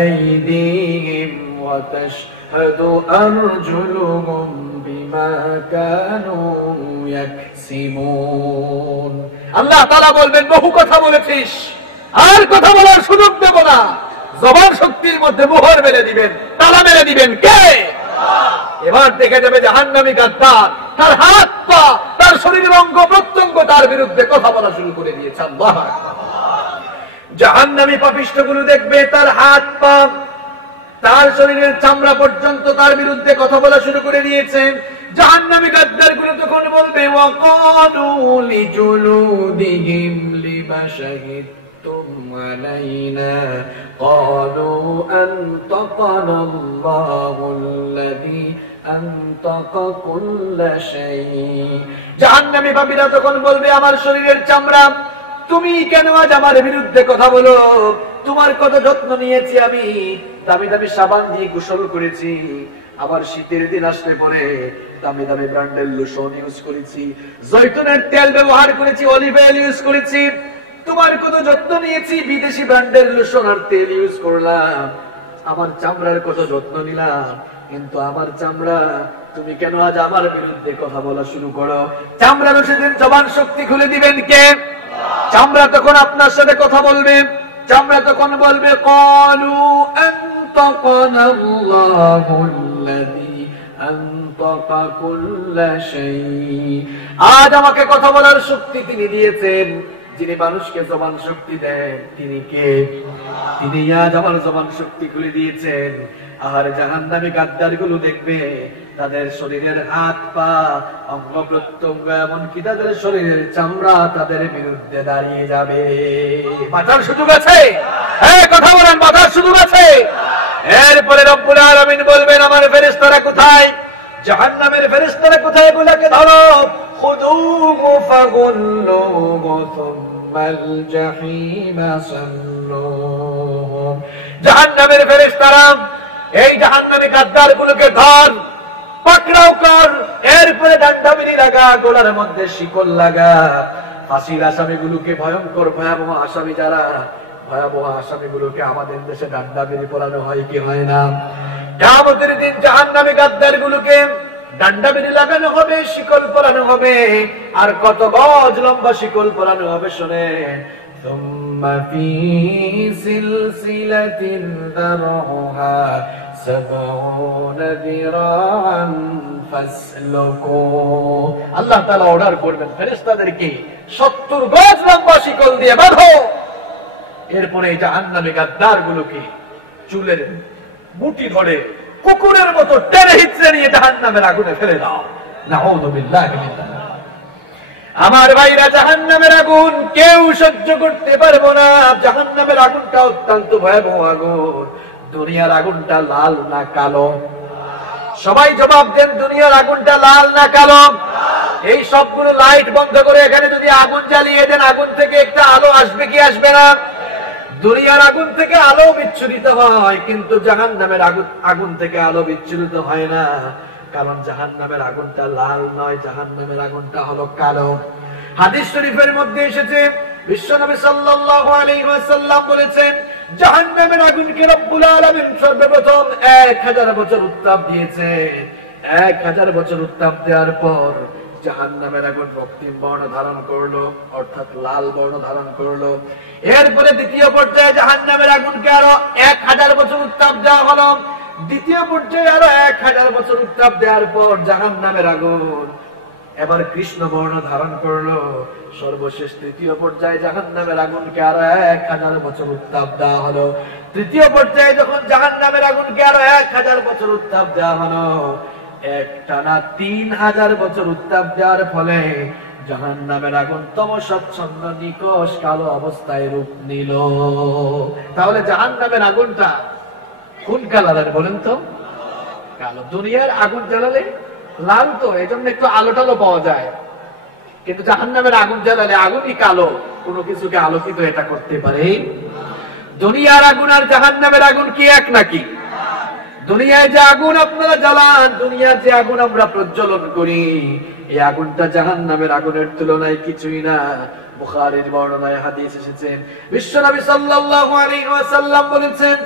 আইদিহিম ওয়া তাশহাদু আরজুলুহুম বিমা কানু ইয়াকসিবুন। আল্লাহ তাআলা বলবেন, বহু কথা বলেছিস, আর কথা বলার সুযোগ দেব না। জবান শক্তির মধ্যে মোহর মেরে দিবেন, তালা মেরে দিবেন কে? এবার দেখে যাবে জাহান্নামী গাদ্দার, তার হাত পা, তার শরীরের অঙ্গ প্রত্যঙ্গ তার বিরুদ্ধে কথা বলা শুরু করে দিয়েছে। আল্লাহু আকবার। জাহান্নামী পাপিষ্ঠগুলো দেখবে তার হাত পা, তার শরীরের চামড়া পর্যন্ত তার বিরুদ্ধে কথা বলা শুরু করে দিয়েছে। জাহান্নামী গাদ্দারগুলো তখন বলবে, ওয়াকালু লিজুলুদিহিম লিমা শাহিদতুম আলাইনা ক্বালু আনতাকানা আল্লাহুল্লাযী আনতাকা কুল্লা শাই। জাহান্নামী পাপীরা তখন বলবে, আমার শরীরের চামড়া, তুমি কেন আজ আমার বিরুদ্ধে কথা বলো? তোমার কত যত্ন নিয়েছি আমি, দামি দামি সাবান দিয়ে গোসল করেছি, আবার শীতের দিন আসলে পরে দামি দামি ব্র্যান্ডের লোশন ইউজ করেছি, জয়তুনের তেল ব্যবহার করেছি, অলিভ অয়েল ইউজ করেছি, তোমার কত যত্ন নিয়েছি, বিদেশি ব্র্যান্ডের লোশন আর তেল ইউজ করলাম, আমার চামড়ার কত যত্ন নিলাম, কিন্তু আমার চামড়া তুমি কেন আজ আমার বিরুদ্ধে কথা বলা শুরু করো? চামড়ার সেদিন জবান শক্তি খুলে দিবেন কে? চামড়া তখন আপনার সাথে কথা বলবে। চামড়া তখন বলবে ক্বালু আনতাকানা আল্লাহুল্লাযী আনতাকা কুল্লা শাই। আজ আমাকে কথা বলার শক্তি তিনি দিয়েছেন, যিনি মানুষকে জবান শক্তি দেন তিনি কে? তিনি আজ আমার জবান শক্তি খুলে দিয়েছেন। আর জাহান্নামী গাদ্দার গুলো দেখবে তাদের শরীরের হাত পা অঙ্গ প্রত্যঙ্গ এমনকি তাদের শরীরের চামড়া তাদের বিরুদ্ধে দাঁড়িয়ে যাবে। বাঁচার সুযোগ আছে? হ্যাঁ, কথা বলেন, বাঁচার সুযোগ আছে। এরপরে রব্বুল আলামিন বলবেন আমার ফেরেশতারা কোথায়? জাহান্নামের ফেরেশতারা কোথায়? এগুলাকে ধরো, খুযুহু ফাগুল্লুহু সুম্মাল জাহিমা সাল্লুহু। জাহান্নামের ফেরেশতারা এই জাহান্নামী গাদ্দার গুলোকে ধর, পাকড়াও কর, এরপরে ডান্ডাবিনি লাগা, গলার মধ্যে শিকল লাগা। ফাঁসির আসামিগুলোকে, ভয়ঙ্কর ভয়াবহ আসামি যারা, ভয়াবহ আসামিগুলোকে আমাদের দেশে ডান্ডাবিনি পরানো হয় কি হয় না? কিয়ামতের দিন জাহান্নামী গাদ্দার গুলোকে ডান্ডাবিনি লাগানো হবে, শিকল পরানো হবে। আর কত গজ লম্বা শিকল পরানো হবে শুনে, ثم في سلسلة ذرعها 70 ذراعا فاسلكوه। আল্লাহ তাআলা অর্ডার করবেন ফেরেশতাদেরকে 70 গজ লম্বা শিকল দিয়ে বাঁধো। এরপরে এই জাহান্নামী গাদ্দার গুলোকে চুলের মুঠি ধরে কুকুরের মতো টেনে হিচড়ে নিয়ে জাহান্নামের আগুনে ফেলে দাও। নাউযু বিল্লাহি মিন যালিক। আমার ভাইরা, জাহান্নামের আগুন কেউ সহ্য করতে পারবো না। জাহান্নামের আগুনটা অত্যন্ত ভয়াবহ আগুন। দুনিয়ার আগুনটা লাল না কালো? সবাই জবাব দেন, দুনিয়ার আগুনটা লাল না কালো? এই সবগুলো লাইট বন্ধ করে এখানে যদি আগুন জ্বালিয়ে দেন, আগুন থেকে একটা আলো আসবে কি আসবে না? দুনিয়ার আগুন থেকে আলো বিচ্ছুরিত হয়, কিন্তু জাহান্নামের আগুন থেকে আলো বিচ্ছুরিত হয় না। কারণ জাহান্নামের আগুনটা লাল নয়, জাহান্নামের আগুনটা হলো কালো। হাদিস শরীফের মধ্যে এসেছে, বিশ্বনবী সাল্লাল্লাহু আলাইহি ওয়াসাল্লাম বলেছেন, জাহান্নামের আগুনকে রব্বুল আলামিন সর্বপ্রথম 1000 বছর উত্তাপ দিয়েছেন। 1000 বছর উত্তাপ দেওয়ার পর জাহান্নামের আগুন রক্তিম বর্ণ ধারণ করলো, অর্থাৎ লাল বর্ণ ধারণ করলো। এরপরে দ্বিতীয় পর্যায়ে জাহান্নামের আগুনকে আরো 1000 বছর উত্তাপ দেওয়া হলো। দ্বিতীয় পর্যায়ে আরো 1000 বছর উত্তাপ দেওয়ার পর জাহান্নামের আগুন এবার কৃষ্ণ বর্ণ ধারণ করলো। সর্বশেষ তৃতীয় পর্যায়ে জাহান্নামের আগুনকে আরো 1000 বছর উত্তাপ দেওয়া হলো। তৃতীয় পর্যায়ে যখন জাহান্নামের আগুনকে আরো 1000 বছর উত্তাপ দেওয়া হলো, একটানা 3000 বছর উত্তাপ দেওয়ার ফলে জাহান্নামের আগুন তমসচ্ছন্ন নিকষ কালো অবস্থায় রূপ নিল। তাহলে জাহান্নামের আগুনটা কোন কালারের বলেন তো? কালো। দুনিয়ার আগুন জ্বালালে লাল, তো এই জন্য একটু আলো টালো পাওয়া যায়, কিন্তু জাহান্নামের আগুন জ্বালালে আগুনই কালো। কোনো কিছুকে আলোকিত এটা করতে পারে? দুনিয়ার আগুন আর জাহান্নামের আগুন কি এক নাকি? দুনিয়ায় যে আগুন আপনারা জ্বালান, দুনিয়ার যে আগুন আমরা প্রজ্বলন করি, এই আগুনটা জাহান্নামের আগুনের তুলনায় কিছুই না। বুখারীর বর্ণনায় হাদিস এসেছে, বিশ্বনবী সাল্লাল্লাহু আলাইহি ওয়াসাল্লাম বলেছেন,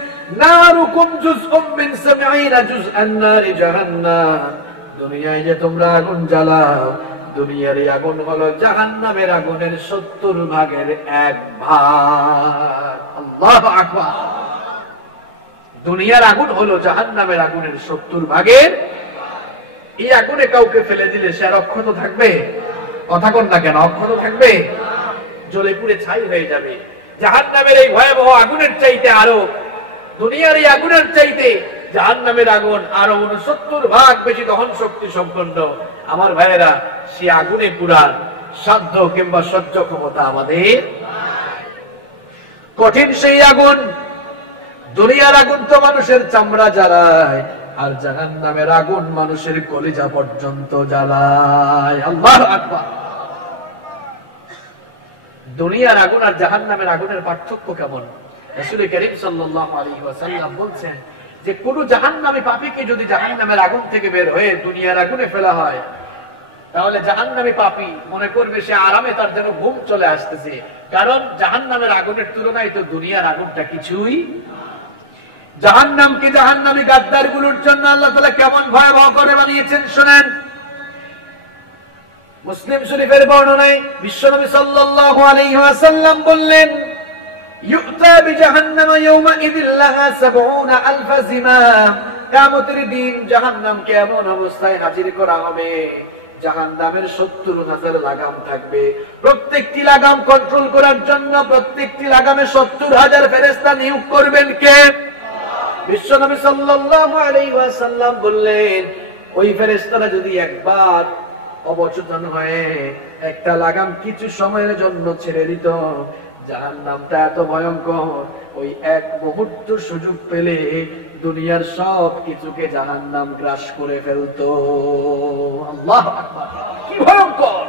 নারুকুম জুজউম মিন 70 জুজআন নারি জাহান্নাম। দুনিয়ায় যে তোমরা আগুন জ্বালাও, দুনিয়ার এই আগুন হলো জাহান্নামের আগুনের 70 ভাগের 1 ভাগ। আল্লাহু আকবার। দুনিয়ার আগুন হলো জাহান্নামের আগুনের 70 ভাগের। এই আগুনে কাউকে ফেলে দিলে সে আর অক্ষত থাকবে? কথা কন না কেন? অক্ষত থাকবে? জ্বলে পুড়ে ছাই হয়ে যাবে। জাহান্নামের এই ভয়াবহ আগুনের চাইতে আরো, দুনিয়ার এই আগুনের চাইতে জাহান্নামের আগুন আরো 69 ভাগ বেশি দহন শক্তি সম্পন্ন। আমার ভাইয়েরা, সে আগুনে পুরার সাধ্য কিংবা সহ্য ক্ষমতা আমাদের। কঠিন সেই আগুন। দুনিয়ার আগুন তো মানুষের চামড়া জ্বালায়, আর জাহান্নামের আগুন মানুষের কলিজা পর্যন্ত জ্বালায়। আল্লাহু আকবার। দুনিয়ার আগুন আর জাহান্নামের আগুনের পার্থক্য কেমন? রাসূল করিম সাল্লাল্লাহু আলাইহি ওয়াসাল্লাম বলছেন যে কোন জাহান্নামী পাপীকে যদি জাহান্নামের আগুন থেকে বের হয়ে দুনিয়ার আগুনে ফেলা হয়, তাহলে জাহান্নামী পাপী মনে করবে সে আরামে, তার যেন ঘুম চলে আসতেছে, কারণ জাহান্নামের আগুনের তুলনায় তো দুনিয়ার আগুনটা কিছুই। জাহান্নামকে জাহান্নামী গাদ্দার গুলোর জন্য আল্লাহ তাআলা কেমন ভয়াবহ করে বানিয়েছেন শুনেন। মুসলিম শরীফের বর্ণনায় বিশ্বনবী সাল্লাল্লাহু আলাইহি ওয়াসাল্লাম বললেন, ইউতা বিজাহান্নাম ইয়াওমাইযিল লাহা ৭০,০০০ জিমাম। কিয়ামতের দিন জাহান্নামকে এমন অবস্থায় হাজির করা হবে, জাহান্নামের ৭০,০০০ লাগাম থাকবে। প্রত্যেকটি লাগাম কন্ট্রোল করার জন্য প্রত্যেকটি লাগামে ৭০,০০০ ফেরেশতা নিয়োগ করবেন কে? বিশ্বনবী সাল্লাল্লাহু আলাইহি ওয়াসাল্লাম বললেন, ওই ফেরেশতারা যদি একবার অবচেতন হয়ে একটা লাগাম কিছু সময়ের জন্য ছেড়ে দিত, জাহান্নামটা এত ভয়ঙ্কর, ওই এক মুহূর্ত সুযোগ পেলে দুনিয়ার সব কিছুকে জাহান্নাম গ্রাস করে ফেলতো। আল্লাহু আকবার, কি ভয়ঙ্কর!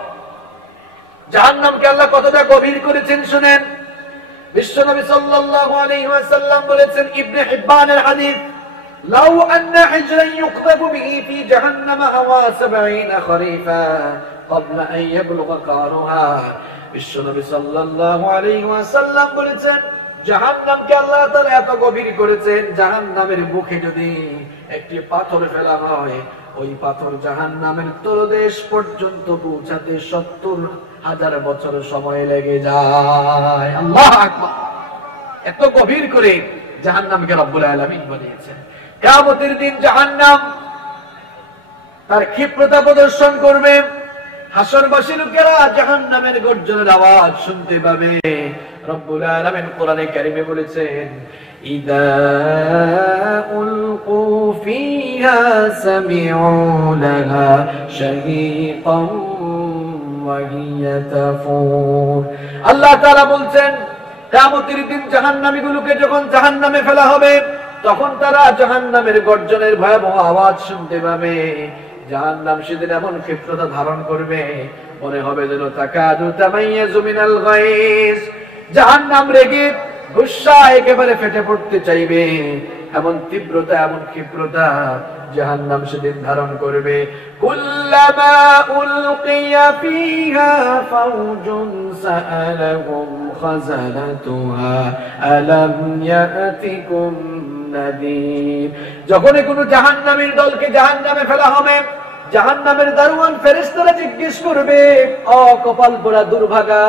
জাহান্নামকে আল্লাহ কতটা গভীর করেছেন শুনেন। বিশ্বনবী সাল্লাল্লাহু আলাইহি ওয়াসাল্লাম বলেছেন, ইবনে হিব্বানের হাদিস, লাউ আন্না হিজরান ইউকযাবু বিহি ফি জাহান্নাম হাওয়া ৭০ খরিফা ক্বাবলা আন ইয়াবলুগা কারুহা। বিশ্বনবী সাল্লাল্লাহু আলাইহি ওয়াসাল্লাম বলেছেন, জাহান্নামকে আল্লাহ তাআলা এত গভীর করেছেন, জাহান্নামের মুখে যদি একটি পাথর ফেলা হয়, ওই পাথর জাহান্নামের তলদেশ পর্যন্ত পৌঁছাতে ৭০,০০০ বছর সময় লেগে যায়। আল্লাহু আকবার! এত গভীর করে জাহান্নামকে রব্বুল আলামিন বানিয়েছেন। কিয়ামতের দিন জাহান্নাম তার ক্ষিপ্রতা প্রদর্শন করবে। হাসরবাসী লোকেরা জাহান্নামের গর্জনের আওয়াজ শুনতে পাবে। রব্বুল আলামিন কোরআনে কারিমে বলেছেন, ইদা উলকু ফিহা সামিউ লাহা শাহীকান ওয়া হিয়া তাফুর। আল্লাহ তাআলা বলছেন, কিয়ামতের দিন জাহান্নামীগুলোকে যখন জাহান্নামে ফেলা হবে, তখন তারা জাহান্নামের গর্জনের ভয়াবহ আওয়াজ শুনতে পাবে। জাহান্নাম সেদিন এমন ক্ষিপ্রতা ধারণ করবে, মনে হবে যেন তাকাদু তামাইয়াজু মিনাল গায়স। জাহান্নাম রেগে গুসা একেবারে ফেটে পড়তে চাইবে, এমন তীব্রতা এমন ক্ষিপ্রতা জাহান্নাম সেদিন ধারণ করবে। কুল্লামা উলকিয়া ফিহা ফাওজুন সাআলাহুম খাযানাতুহা আলাম ইয়াতিকুম নাদির। যখন কোনো জাহান্নামের দলকে জাহান্নামে ফেলা হবে, জাহান্নামের দারোয়ান ফেরেশতারা জিজ্ঞেস করবে, ও কপাল পোড়া দুর্ভাগা,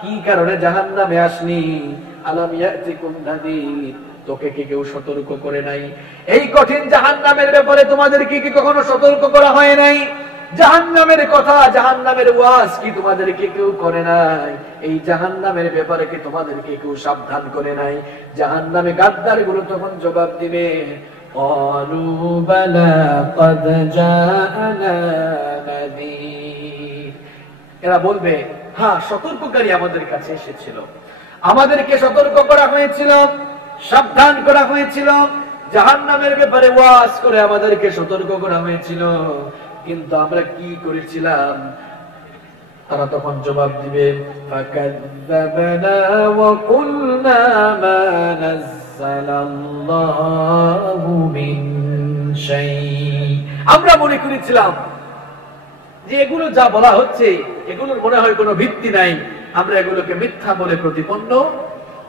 কি কারণে জাহান্নামে আসনি? আলাম ইয়াতিকুম নাদির, তোকে কি কেউ সতর্ক করে নাই? এই কঠিন জাহান্নামের ব্যাপারে তোমাদেরকে কি কখনো সতর্ক করা হয় নাই? জাহান্নামের কথা, জাহান্নামের ওয়াজ কি তোমাদেরকে কেউ করে নাই? এই জাহান্নামের ব্যাপারে কি তোমাদেরকে কেউ সাবধান করে নাই? জাহান্নামে গাদ্দার গুলো তখন জবাব দিবে, ক্বালু বালা ক্বাদ জাআনা নাযীর। এরা বলবে, হ্যাঁ, সতর্ককারী আমাদের কাছে এসেছিল, আমাদেরকে সতর্ক করা হয়েছিল, সাবধান করা হয়েছিল, জাহান্নামের ব্যাপারে ওয়াজ করে আমাদেরকে সতর্ক করা হয়েছিল, কিন্তু আমরা কি করেছিলাম? তারা তখন জবাব দিবে, ফাকাযযাবনা ওয়া কুলনা মা নাযালাল্লাহু মিন শাই। আমরা মনে করেছিলাম যে এগুলো যা বলা হচ্ছে এগুলোর মনে হয় কোনো ভিত্তি নাই, আমরা এগুলোকে মিথ্যা বলে প্রতিপন্ন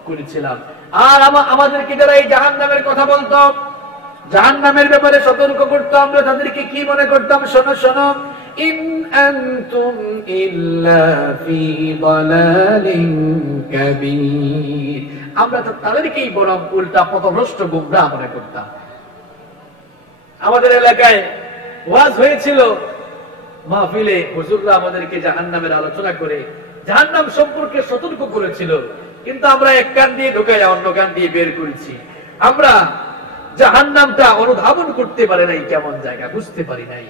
করেছিলাম। আর আমাদেরকে যারা এই জাহান্নামের কথা বলতো, জাহান্নামের ব্যাপারে সতর্ক করতো, আমরা তাদেরকে কি মনে করতাম? শোনো শোনো, ইন আনতুম ইল্লা ফি দালালিন কাবীর। আমরা তো তাদেরকেই বরং উল্টা পথভ্রষ্ট গুমরাহ মনে করতাম। আমাদের এলাকায় ওয়াজ হয়েছিল, মাহফিলে হুজুররা আমাদেরকে জাহান্নামের আলোচনা করে জাহান্নাম সম্পর্কে সতর্ক করেছিল, কিন্তু আমরা এক কান দিয়ে ঢোকাইয়া অন্য কান দিয়ে বের করেছি। আমরা জাহান্নামটা অনুধাবন করতে পারি নাই, কেমন জায়গা বুঝতে পারি নাই।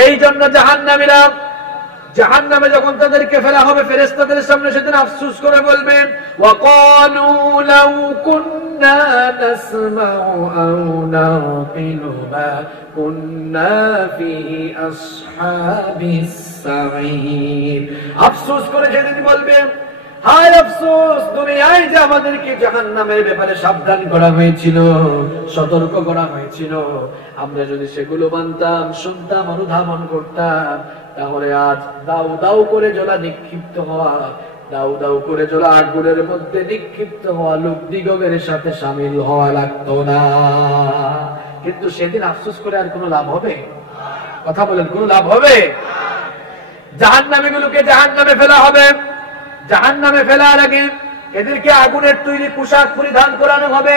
এই জন্য জাহান্নামীরা জাহান্নামে যখন তাদেরকে ফেলা হবে, ফেরেশতাদের সামনে সেদিন আফসোস করে বলবেন, ওয়াকালু লাউ কুন্না নাসমাউ আও নাকিলু মা কুন্না ফি আসহাবিস সাঈর। আফসোস করে সেদিন বলবেন, হায় আফসোস, দুনিয়ায় যে আমাদেরকে জাহান্নামের ব্যাপারে সাবধান করা হয়েছিল, সতর্ক করা হয়েছিল, আমরা যদি সেগুলো মানতাম, শুনতাম, অনুধাবন করতাম, তাহলে আজ দাউ দাউ করে জ্বলা নিক্ষিপ্ত হওয়া দাউ দাউ করে জ্বলা আগুনের মধ্যে নিক্ষিপ্ত হওয়া লোক দিগের সাথে শামিল হওয়া লাগতো না। কিন্তু সেদিন আফসোস করে আর কোনো লাভ হবে? কথা বলেন, কোনো লাভ হবে? জাহান্নামীগুলোকে জাহান্নামে ফেলা হবে। জাহান্নামে ফেলার আগে এদেরকে আগুনের তৈরি পোশাক পরিধান করানো হবে।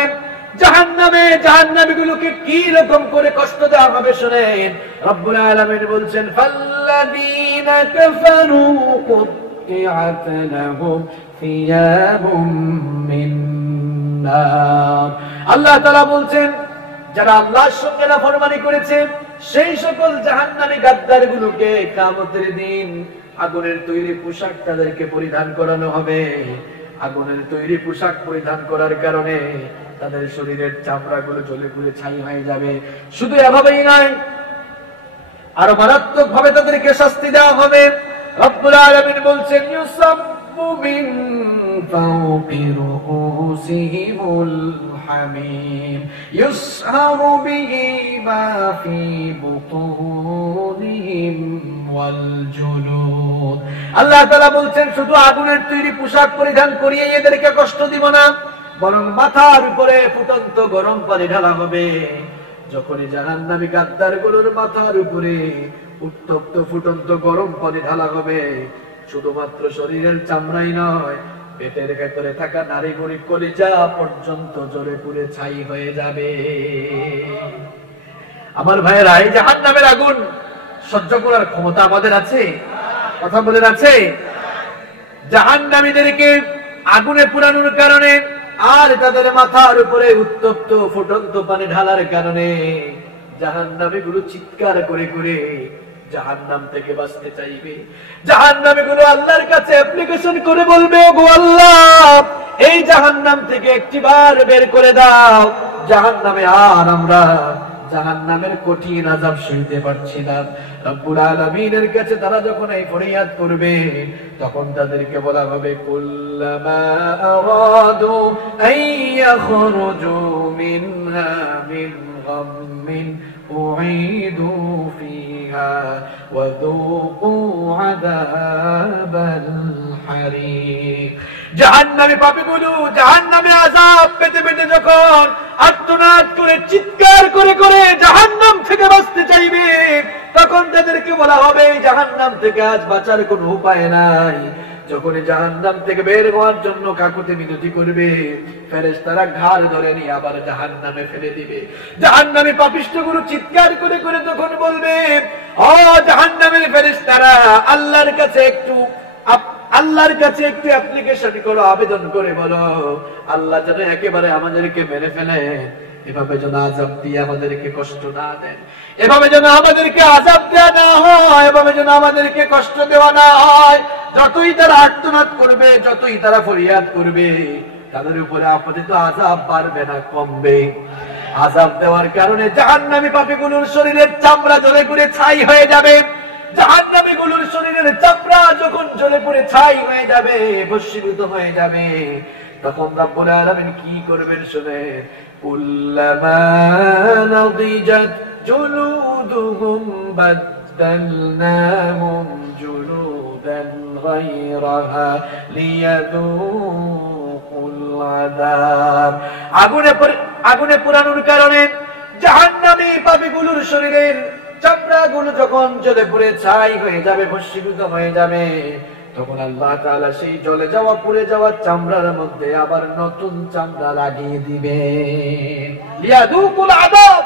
জাহান্নামীগুলোকে কি রকম করে কষ্ট দেওয়া হবে শুনেন। রব্বুল আলামিন বলছেন, ফাল্লাযীনা কাফারু কুত্তিআত লাহুম সিয়াবুম মিন নার। আল্লাহ তাআলা বলছেন, যারা আল্লাহর সঙ্গে নাফরমানি করেছে সেই সকল জাহান্নামী গাদ্দারগুলোকে কিয়ামতের দিন আগুনের তৈরি পোশাক তাদেরকে পরিধান করানো হবে। আগুনের তৈরি পোশাক পরিধান করার কারণে তাদের শরীরের চামড়াগুলো জ্বলে পুড়ে ছাই হয়ে যাবে। শুধু এভাবেই নয়, আরো মারাত্মক ভাবে তাদেরকে শাস্তি দেওয়া হবে। রব্বুল আলামিন বলছেন, ইউসাব্বু মিন ফাওকি রুউসিহিমুল হামিম ইউসহারু বিহি মা ফি বুতুনিহিম ওয়াল জুলুদ। আল্লাহ তাআলা বলছেন, শুধু আগুনের তৈরি পোশাক পরিধান করিয়ে এদেরকে কষ্ট দিব না, বরং মাথার উপরে ফুটন্ত গরম পানি ঢালা হবে। যখনই জাহান্নামী গাদ্দারগুলোর মাথার উপরে উত্তপ্ত ফুটন্ত গরম পানি ঢালা হবে, শুধুমাত্র শরীরের চামড়াই নয়, পেটের ভেতরে থাকা নারী বুড়ি কলিজা পর্যন্ত জ্বলে পুড়ে ছাই হয়ে যাবে। আমার ভাইয়েরা, এই জাহান্নামের আগুন সহ্য করার ক্ষমতা আমাদের আছে? কথা বলেন, আছে? জাহান্নামীদেরকে আগুনে পুরানোর কারণে আর তাদের মাথার উপরে উত্তপ্ত ফুটন্ত পানি ঢালার কারণে জাহান্নামীগুলো চিৎকার করে করে জাহান্নাম থেকে বাঁচতে চাইবে। জাহান্নামীগুলো আল্লাহর কাছে অ্যাপ্লিকেশন করে বলবে, ওগো আল্লাহ, এই জাহান্নাম থেকে একটিবার বের করে দাও। জাহান্নামে আর আমরা জাহান্নামের কঠিন আযাব সইতে পারছি না। রব্বুল আলামিনের কাছে তারা যখন এই ফরিয়াদ করবে, তখন তাদেরকে বলা হবে, কুল্লামা আরাদু আইয়াখরুজু মিনহা মিন গাম্মিন উঈদু ফিহা ওয়া যুকু আযাবাল হারিক। জাহান্নামী পাপীগুলো জাহান্নামে আযাব পেতে পেতে যখন আর্তনাদ করে চিৎকার করে করে জাহান্নাম থেকে বাঁচতে চাইবে, তখন তাদেরকে বলা হবে, জাহান্নাম থেকে আজ বাঁচার কোনো উপায় নাই। যখন জাহান্নাম থেকে বের হওয়ার জন্য কাকুতি মিনতি করবে, ফেরেশতারা ঘাড় ধরে নিয়ে আবার জাহান্নামে ফেলে দিবে। জাহান্নামী পাপিষ্ঠগুলো চিৎকার করে করে তখন বলবে, ও জাহান্নামের ফেরেশতারা, আল্লাহর কাছে একটু অ্যাপ্লিকেশন করো, আবেদন করে বলো, আল্লাহ যেন একেবারে আমাদেরকে মেরে ফেলে, এভাবে যেন আযাব দিয়ে আমাদেরকে কষ্ট না দেন, এভাবে যেন আমাদেরকে আযাব দেওয়া না হয়, এভাবে যেন আমাদেরকে কষ্ট দেওয়া না হয়। যতই তারা আর্তনাদ করবে, যতই তারা ফরিয়াদ করবে, তাদের উপরে আপাতত আযাব বাড়বে না, কমবে। আযাব দেওয়ার কারণে জাহান্নামী পাপীগুলোর শরীরের চামড়া জ্বলে পুড়ে ছাই হয়ে যাবে। জাহান্নামীগুলোর শরীরের চামড়া যখন জ্বলে পুড়ে ছাই হয়ে যাবে, ভস্মীভূত হয়ে যাবে, তখন রব্বুল আলামিন কি করবেন শুনে। কুল্লামা নাদিজাত জুলুদুহুম বাদদালনাহুম জুলুদান গায়রাহা লিয়াযুকুল আযাব। আগুনে পোড়ানোর কারণে জাহান্নামী পাপীগুলোর শরীরের চামড়াগুলো যখন জ্বলে পুড়ে ছাই হয়ে যাবে, ভস্মীভূত হয়ে যাবে, তখন আল্লাহ তাআলা সেই জ্বলে যাওয়া পুড়ে যাওয়া চামড়ার মধ্যে আবার নতুন চামড়া লাগিয়ে দিবেন। লিয়াযুকুল আযাব,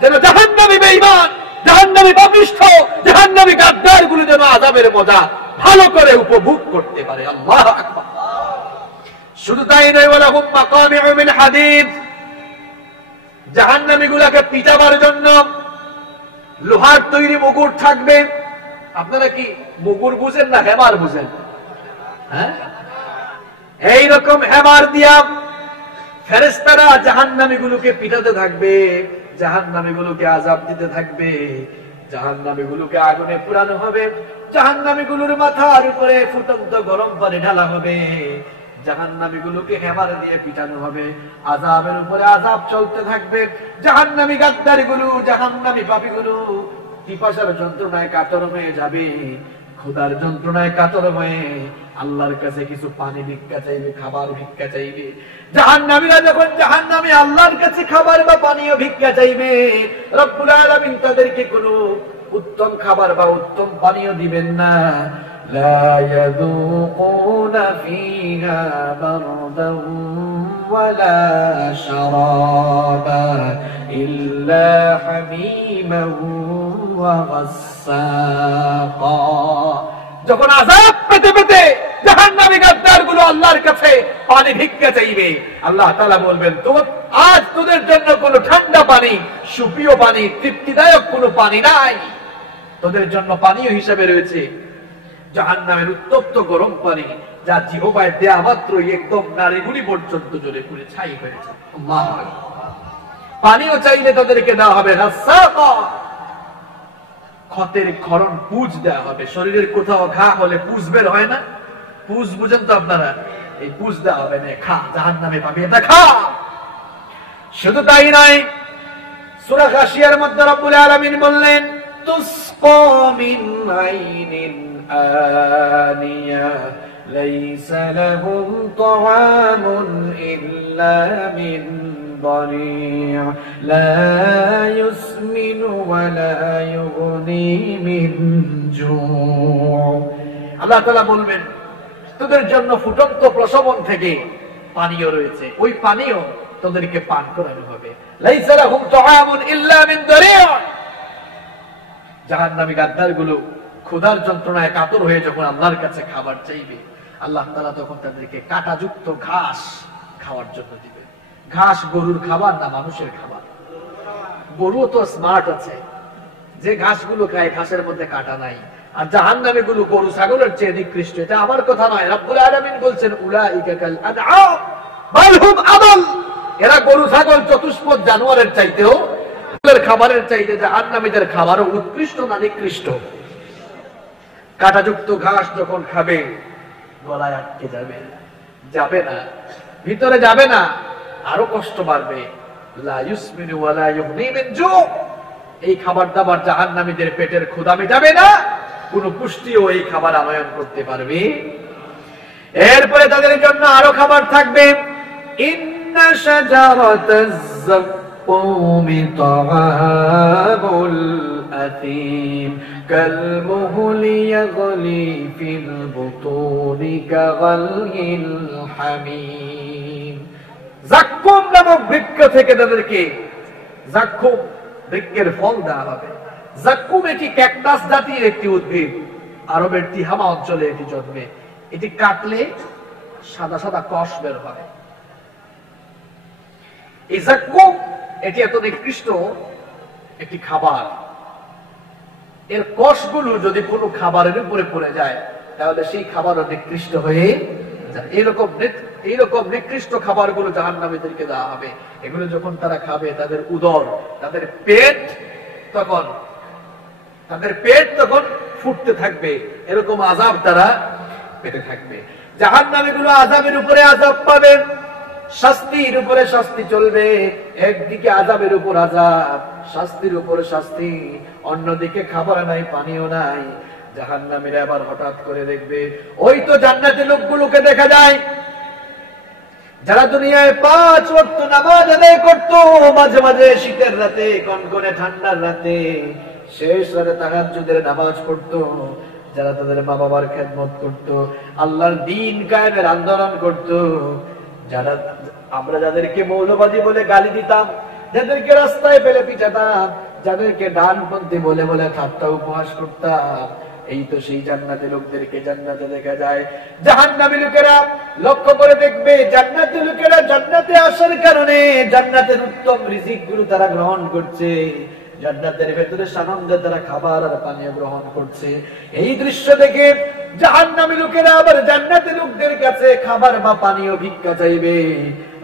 যেন জাহান্নামী বেঈমান, জাহান্নামী পাপিষ্ঠ, জাহান্নামী গাদ্দারগুলো যেন আযাবের মজা ভালো করে উপভোগ করতে পারে। আল্লাহু আকবার। শুধু তাই নয়, ওয়ালাহুম মাকামিউ মিন হাদিদ, জাহান্নামীগুলোকে পিটাবার জন্য লোহার তৈরি মুগুর থাকবে। আপনারা কি মুগুর বুঝেন না হেমার বুঝেন? হ্যাঁ, এইরকম হেমার দিয়া ফেরেশতারা জাহান্নামীগুলোকে পিটাতে থাকবে, জাহান্নামীগুলোকে আযাব দিতে থাকবে, জাহান্নামীগুলোকে আগুনে পুরানো হবে, জাহান্নামীগুলোর মাথার উপরে ফুটন্ত গরম পানি ঢালা হবে, জাহান্নামীগুলোকে হেমার দিয়ে পিটানো হবে, আযাবের উপরে আযাব চলতে থাকবে। জাহান্নামী গাদ্দারগুলো, জাহান্নামী পাপীগুলো পিপাসার যন্ত্রণায় কাতর হয়ে যাবে, ক্ষুধার যন্ত্রণায় কাতর হয়ে আল্লাহর কাছে কিছু পানি ভিক্ষা চাইবে, খাবার ভিক্ষা চাইবে। জাহান্নামীরা যখন জাহান্নামে আল্লাহর কাছে খাবার বা পানীয় ভিক্ষা চাইবে, রব্বুল আলামিন তাদেরকে কোনো উত্তম খাবার বা উত্তম পানীয় দিবেন না। লা ইয়াযুকুনা ফিহা বারদান ওয়ালা শারাবা ইল্লা হামীমান ওয়া গাসসাকা। যখন আযাব পেতে পেতে জাহান্নামী গাদ্দারগুলো আল্লাহর কাছে পানি ভিক্ষা চাইবে, আল্লাহ তাআলা বলবেন, আজ তোদের জন্য কোনো ঠান্ডা পানি, সুপ্রিয় পানি, তৃপ্তিদায়ক কোনো পানি নাই। তোদের জন্য পানীয় হিসেবে রয়েছে জাহান্নামের উত্তপ্ত গরম পানি, যা জিহ্বায় দেয়া মাত্রই একদম নাড়িভুড়ি পর্যন্ত জ্বলে পুড়ে ছাই হয়েছে। আল্লাহু আকবার। পানিও চাইলে তাদেরকে দেওয়া হবে গাসসাকা, ক্ষতের ক্ষরণ পুঁজ দেওয়া হবে। শরীরের কোথাও ঘা হলে পুঁজ বের হয় না, পুঁজ বুঝেন তো আপনারা, এই পুঁজ দেওয়া হবে না, খা, জাহান্নামে পাবি, এটা খা। শুধু তাই নয়, সূরা গাশিয়ার মধ্যে রব্বুল আলামিন বললেন, তুসকা মিন আইনিন আনিয়া লাইসা লাহুম তাআমুন ইল্লা মিন ضريع لا يسمن ولا يغني من جوع। আল্লাহ তাআলা বলবেন, তোদের জন্য ফুটন্ত প্রসবন থেকে পানীয় রয়েছে, ওই পানীয় তোদেরকে পান করানো হবে। লাইসা লাহুম তাআমুন ইল্লা মিন দরিয়া। জাহান্নামী গাদ্দারগুলো ক্ষুধার যন্ত্রণায় কাতর হয়ে যখন আল্লাহর কাছে খাবার চাইবে, আল্লাহ তাআলা তখন তাদেরকে কাঁটাযুক্ত ঘাস খাওয়ার জন্য দিবে। ঘাস গরুর খাবার না মানুষের খাবার? গরু তো স্মার্ট আছে, যে ঘাসগুলো খায় ঘাসের মধ্যে কাঁটা নাই। আর জাহান্নামী গুলো গরু ছাগলের চেয়ে নিকৃষ্ট। এটা আমার কথা নয়, রব্বুল আলামিন বলছেন, উলাইকা কাল আনআম বাল হুম আদল। এরা গরু ছাগল চতুষ্পদ জানোয়ারের চাইতেও, খাবারের চাইতে জাহান্নামীদের খাবারও উৎকৃষ্ট না নিকৃষ্ট? কাঁটাযুক্ত ঘাস যখন খাবে গলায় আটকে যাবে, যাবে না, ভিতরে যাবে না, আরো কষ্ট বাড়বে। লা ইউসমিনু ওয়া লা ইউগনি মিন জু। এই খাবার দাবার জাহান্নামীদের পেটের ক্ষুধা মেটাবে না, কোনো পুষ্টিও এই খাবার আনয়ন করতে পারবে। এরপরে তাদের জন্য আরো খাবার থাকবে। ইন্না শাজারাতাজ যাক্কুমি তাআমুল আতিম কালমুহলি ইয়াগলি ফিল বুতুনি কাগালহিল হামিম। যাক্কুম নামক বৃক্ষ থেকে তাদেরকে যাক্কুম বৃক্ষের ফল দেওয়া হবে। যাক্কুম এটি ক্যাকটাস জাতীয় একটি উদ্ভিদ, আরবের তিহামা অঞ্চলে এটি জন্মে। এটি কাটলে সাদা সাদা কষ বের হয়। এই যাক্কুম এটি এত নিকৃষ্ট একটি খাবার, এর কষগুলো যদি কোনো খাবারের উপরে পড়ে যায় তাহলে সেই খাবারও নিকৃষ্ট হয়ে যায়। এইরকম নিকৃষ্ট খাবারগুলো জাহান্নামীদেরকে দেওয়া হবে। এগুলো যখন তারা খাবে, তাদের উদর, তাদের পেট তখন ফুটতে থাকবে, এরকম আযাব তারা পেতে থাকবে। জাহান্নামীগুলো আযাবের উপরে আযাব পাবে, শাস্তির উপরে শাস্তি চলবে। একদিকে আযাবের উপর আযাব, শাস্তির উপরে শাস্তি, অন্যদিকে খাবার নাই, পানিও নাই। জাহান্নামীরা আবার হঠাৎ করে দেখবে, ওই তো জান্নাতি লোকগুলোকে দেখা যায় যারা দুনিয়ায় 5 ওয়াক্ত নামাজ আদায় করতো, মাঝে মাঝে শীতের রাতে, কনকনে ঠান্ডার রাতে, শেষ রাতে তাহাজ্জুদের নামাজ পড়তো, যারা তাদের মা বাবার খেদমত করতো, আল্লাহর দ্বীন কায়েমের আন্দোলন করতো, যারা আমরা যাদেরকে মৌলবাদী বলে গালি দিতাম, যাদেরকে রাস্তায় ফেলে পিটাতাম, যাদেরকে ডানপন্থী বলে বলে ঠাট্টা উপহাস করতাম, এই তো সেই জান্নাতি লোকদেরকে জান্নাতে দেখা যায়। জাহান্নামী লোকেরা লক্ষ্য করে দেখবে, জান্নাতি লোকেরা জান্নাতে আসার কারণে জান্নাতের উত্তম রিজিক গুলো তারা গ্রহণ করছে, জান্নাতের ভেতরে সানন্দে তারা খাবার আর পানীয় গ্রহণ করছে। এই দৃশ্য দেখে জাহান্নামী লোকেরা আবার জান্নাতি লোকদের কাছে খাবার বা পানীয় ভিক্ষা চাইবে।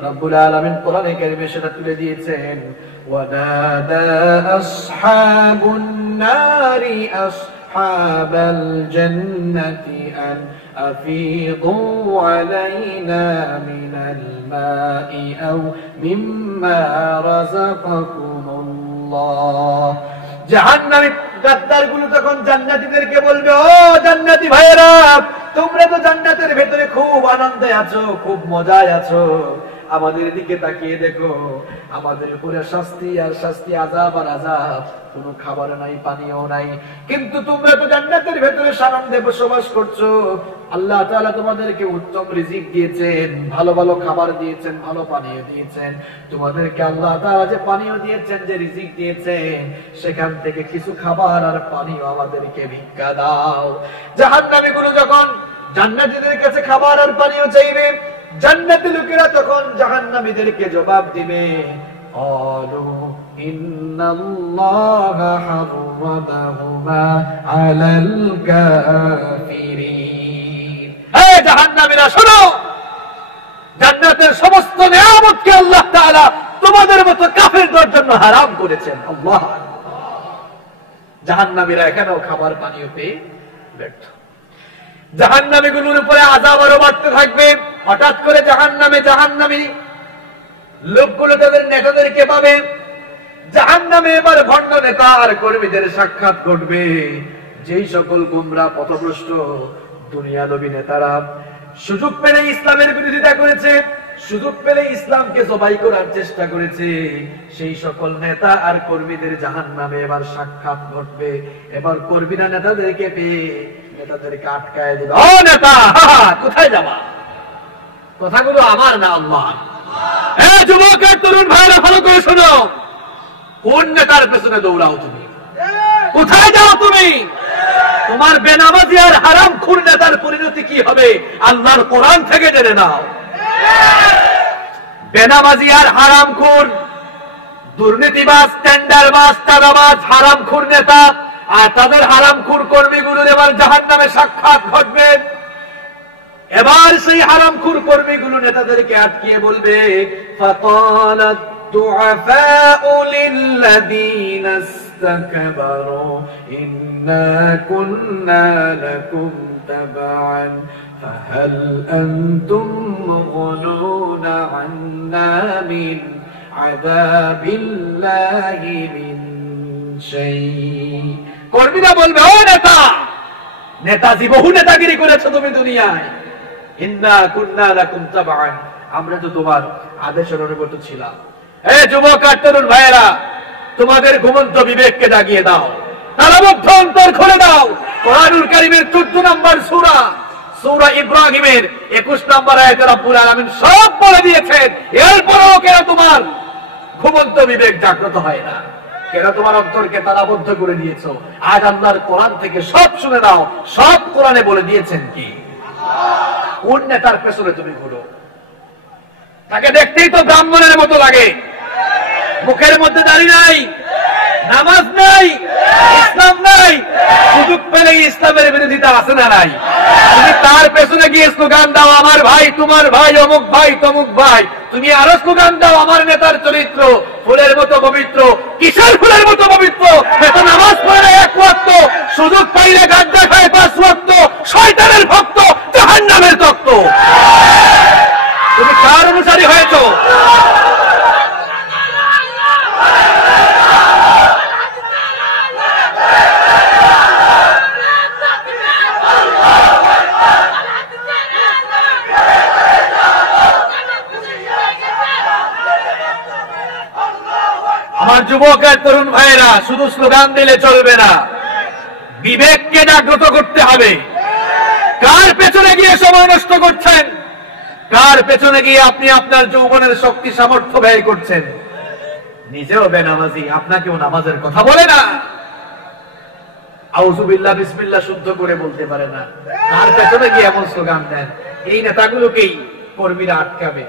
রব্বুল আলামিন কোরআনে কারিমে সেটা তুলে দিয়েছেন, ওয়ানাদা আসহাবুন নারি আসহাবাল জান্নাতি আন আফিদু আলাইনা মিনাল মাই আও মিম্মা রাযাকাকুমুল্লাহ। জাহান্নামী গাদ্দারগুলো তখন জান্নাতীদেরকে বলবে, ও জান্নাতি ভাইয়েরা, তোমরা তো জান্নাতের ভেতরে খুব আনন্দে আছো, খুব মজায় আছো, আমাদের দিকে তাকিয়ে দেখো, আমাদের উপরে শাস্তি আর শাস্তি, আযাব আর আযাব, কোনো খাবার নাই, পানিও নাই, কিন্তু তোমরা তো জান্নাতের ভেতরে সানন্দে বসবাস করছো। আল্লাহ তাআলা তোমাদেরকে উত্তম রিজিক দিয়েছেন, ভালো ভালো খাবার দিয়েছেন, ভালো পানীয় দিয়েছেন। তোমাদেরকে আল্লাহ তাআলা যে পানীয় দিয়েছেন, যে রিজিক দিয়েছেন, সেখান থেকে কিছু খাবার আর পানীয় আমাদেরকে ভিক্ষা দাও। জাহান্নামীগুলো যখন জান্নাতীদের কাছে খাবার আর পানীয় চাইবে, জান্নাতি লোকেরা তখন জাহান্নামীদেরকে জবাব দিবে, ক্বালু ইন্নাল্লাহা হাররামাহুমা আলাল কাফিরিন। হে জাহান্নামীরা শোনো, জান্নাতের সমস্ত নিয়ামতকে আল্লাহ তাআলা তোমাদের মতো কাফেরদের জন্য হারাম করেছেন। আল্লাহ আকবার। জাহান্নামীরা এখানেও খাবার পানীয় পেয়ে ব্যর্থ। জাহান্নামীগুলোর উপরে আযাব আরো বাড়তে থাকবে। হঠাৎ করে জাহান্নামী লোকগুলো তাদের নেতাদেরকে পাবে। জাহান্নামে এবার ভণ্ড নেতা আর কর্মীদের সাক্ষাৎ ঘটবে। যেই সকল গুমরাহ পথভ্রষ্ট দুনিয়ালোভী নেতারা সুযোগ পেলে ইসলামের বিরোধিতা করেছে, সুযোগ পেলে ইসলামকে জবাই করার চেষ্টা করেছে, সেই সকল নেতা আর কর্মীদের জাহান্নামে এবার সাক্ষাৎ ঘটবে। এবার কর্মীরা নেতাদেরকে পেয়ে নেতাদেরকে আটকায় দেবে। ও নেতা, কোথায় যাবা? কথাগুলো আমার না, আল্লাহ। যুবক আর তরুণ ভাইরা ভালো করে শোনো, কোন নেতার পেছনে দৌড়াও তুমি? কোথায় যাও তুমি? তোমার বেনামাজি আর হারামখোর নেতার পরিণতি কি হবে আল্লাহর কোরআন থেকে জেনে নাও। বেনামাজি আর হারামখোর, দুর্নীতিবাজ, টেন্ডারবাজ, চাঁদাবাজ, হারামখোর নেতা আর তাদের হারামখোর কর্মীগুলোর এবার জাহান্নামে সাক্ষাৎ ঘটবে। এবার সেই হারামখোর কর্মীগুলো নেতাদেরকে আটকিয়ে বলবে, ফাকালাত দুআফাউ লিল্লাযীনা ইসতাকবারু ইন্না কুন্না লাকুম তাবআন ফাহাল আনতুম মুগনুনা আন্না মিন আযাবিল্লাহি মিন শাই। কর্মীরা বলবে, ও নেতা, নেতাজি বহু নেতাগিরি করেছো তুমি দুনিয়ায়, ইন্না কুন্না লাকুম তাবআন, আমরা তো তোমার আদেশের অনুগত ছিলাম। হে যুবক আর তরুণ ভাইয়েরা, তোমাদের ঘুমন্ত বিবেককে জাগিয়ে দাও, তালাবদ্ধ অন্তর খুলে দাও। কোরআনুল কারীমের 14 নম্বর সূরা ইব্রাহিমের 21 নম্বর আয়াতে রব্বুল আলামিন সব বলে দিয়েছেন। এরপরও কেন তোমার ঘুমন্ত বিবেক জাগ্রত হয় না? কেন তোমার অন্তরকে তালাবদ্ধ করে দিয়েছো? আজ আল্লাহর কোরআন থেকে সব শুনে নাও, সব কোরআনে বলে দিয়েছেন কি। কোন নেতার পেছনে তুমি ঘুরো? তাকে দেখতেই তো ব্রাহ্মণের মতো লাগে, মুখের মধ্যে দাড়ি নাই, নামাজ নাই, ইসলাম নাই, সুযোগ পেলে ইসলামের বিরোধিতা আছে না নাই? তুমি তার পেছনে গিয়ে স্লোগান দাও, আমার ভাই, তোমার ভাই, অমুক ভাই, তমুক ভাই। তুমি আরো স্লোগান দাও, আমার নেতার চরিত্র ফুলের মতো পবিত্র। কিসের ফুলের মতো পবিত্র? এত নামাজ পড়ে 1 ওয়াক্ত, সুযোগ পাইলে গাঁজা খায় 5 ওয়াক্ত, শয়তানের ভক্ত, জাহান্নামের তক্ত। তুমি কার অনুসারী হয়েছো? আমার যুবক আর তরুণ ভাইয়েরা, শুধু স্লোগান দিলে চলবে না, বিবেককে জাগ্রত করতে হবে। কার পেছনে গিয়ে সময় নষ্ট করছেন? কার পেছনে গিয়ে আপনি আপনার যৌবনের শক্তি সামর্থ্য ব্যয় করছেন? নিজেও বেনামাজি, আপনাকেও নামাজের কথা বলে না, আউযুবিল্লাহ বিসমিল্লাহ শুদ্ধ করে বলতে পারে না। কার পেছনে গিয়ে এমন স্লোগান দেন? এই নেতাগুলোকেই কর্মীরা আটকাবে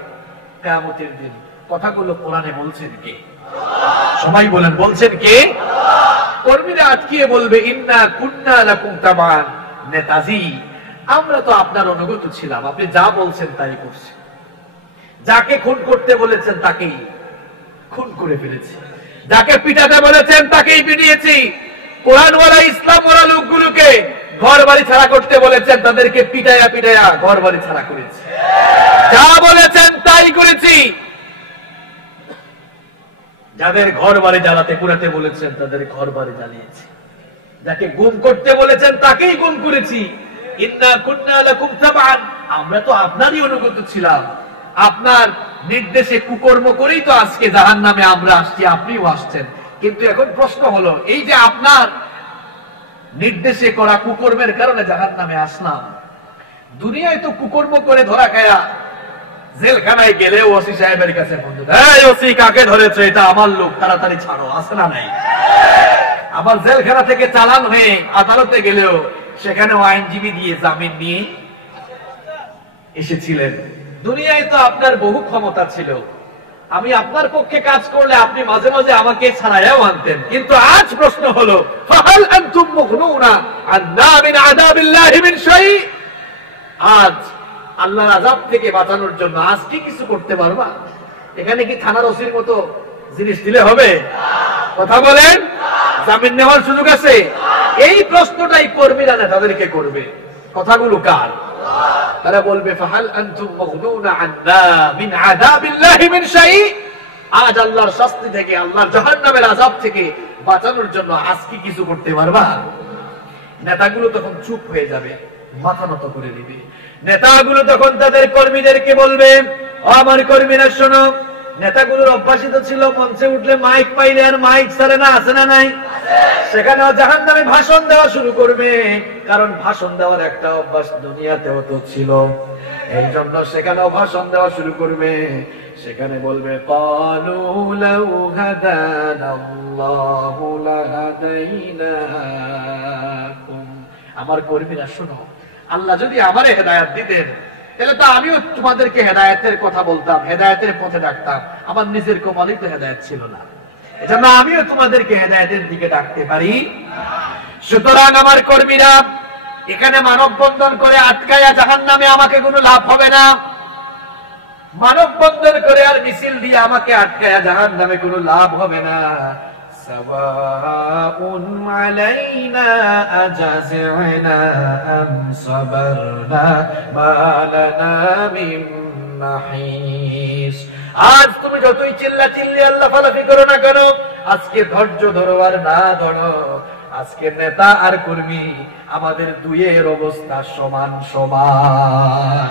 কিয়ামতের দিন। কথাগুলো কোরআনে বলছেন কে? সবাই বলেন, বলছেন কে? কর্মীরা আটকিয়ে বলবে, ইন্না কুন্না লাকুম তাবআন, নেতাজি আমরা তো আপনার অনুগত ছিলাম, আপনি যা বলছেন তাই করছি। যাকে খুন করতে বলেছেন তাকেই খুন করে ফেলেছি, যাকে পিটাতে বলেছেন তাকেই পিটিয়েছি। কোরআনওয়ালা ইসলামওয়ালা লোকগুলোকে ঘর বাড়ি ছাড়া করতে বলেছেন, তাদেরকে পিটায়া পিটায়া ঘর বাড়ি ছাড়া করেছি। যা বলেছেন তাই করেছি। যাদের ঘর বাড়ি জ্বালাতে পুরাতে বলেছেন তাদের ঘর বাড়ি জ্বালিয়েছি। যাকে গুম করতে বলেছেন তাকেই গুম করেছি। ইন্না কুন্না লাকুম তাবান, আমরা তো আপনারই অনুগত ছিলাম, আপনার নির্দেশে কুকর্ম করেই তো আজকে জাহান্নামে আমরা আসছি, আপনিও আসছেন। কিন্তু এখন প্রশ্ন হলো, এই যে আপনার নির্দেশে করা কুকর্মের কারণে জাহান্নামে আসলাম, দুনিয়ায় তো কুকর্ম করে ধরা খায়া জেলখানায় গেলে ওসি সাহেবের কাছে বন্ধু, এই ওসি কাকে ধরেছে, এটা আমার লোক, তাড়াতাড়ি ছাড়ো, আছে না নাই? আবার জেলখানা থেকে চালান হয়ে আদালতে গেলেও সেখানেও আইনজীবী দিয়ে জামিন নিয়ে এসেছিলেন। দুনিয়ায় তো আপনার বহু ক্ষমতা ছিল, আমি আপনার পক্ষে কাজ করলে আপনি মাঝে মাঝে আমাকে ছাড়াইয়াও আনতেন। কিন্তু আজ প্রশ্ন হলো, ফাহাল আনতুম মুগনুনা আন্না মিন আযাবিল্লাহি মিন শাই, আজ আল্লাহর আযাব থেকে বাঁচানোর জন্য আজ কি কিছু করতে পারবা? এখানে কি থানার ওসির মতো জিনিস দিলে হবে? কথা বলেন, জামিন নেওয়ার সুযোগ আছে? এই প্রশ্নটাই কর্মীরা নেতাদেরকে করবে। কথাগুলো কার? তারা বলবে, ফাহাল আনতুম মুগনুনা আন্না মিন আযাবিল্লাহি মিন শাই, আজ আল্লাহর শাস্তি থেকে, আল্লাহর জাহান্নামের আযাব থেকে বাঁচানোর জন্য আজ কি কিছু করতে পারবা? নেতাগুলো তখন চুপ হয়ে যাবে, মাথা নত করে দিবে। নেতাগুলো তখন তাদের কর্মীদেরকে বলবে, ও আমার কর্মীরা শোনো, নেতাগুলোর অভ্যাসিত ছিল মঞ্চে উঠলে মাইক পাইলে আর মাইক ছাড়ে না, আছে না নাই? সেখানেও জাহান্নামে ভাষণ দেওয়া শুরু করবে, কারণ ভাষণ দেওয়ার একটা অভ্যাস দুনিয়াতেও তো ছিল, এই জন্য সেখানেও ভাষণ দেওয়া শুরু করবে। সেখানে বলবে, ক্বালু লাউ হাদানাল্লাহু লাহাদাইনাকুম, আমার কর্মীরা শোনো, আল্লাহ যদি আমারে হেদায়েত দিতেন তাহলে তো আমিও তোমাদেরকে হেদায়েতের কথা বলতাম, হেদায়েতের পথে ডাকতাম। আমার নিজের কপালেই তো হেদায়েত ছিল না, এজন্য আমিও তোমাদেরকে হেদায়েতের দিকে ডাকতে পারি। সুতরাং আমার কর্মীরা, এখানে মানববন্ধন করে আটকায়া জাহান্নামে আমাকে কোনো লাভ হবে না, মানববন্ধন করে আর মিছিল দিয়ে আমাকে আটকায়া জাহান্নামে কোনো লাভ হবে না। সাওয়াউন আলাইনা আজাযনা আম সাবারনা মা লানা মিন মাহিস, আজ তুমি যতই চিল্লাচিল্লি আল্লাহ ফালাফি করো না কেন, আজকে ধৈর্য ধরো আর না ধরো, আজকে নেতা আর কর্মী আমাদের দুইয়ের অবস্থা সমান সমান।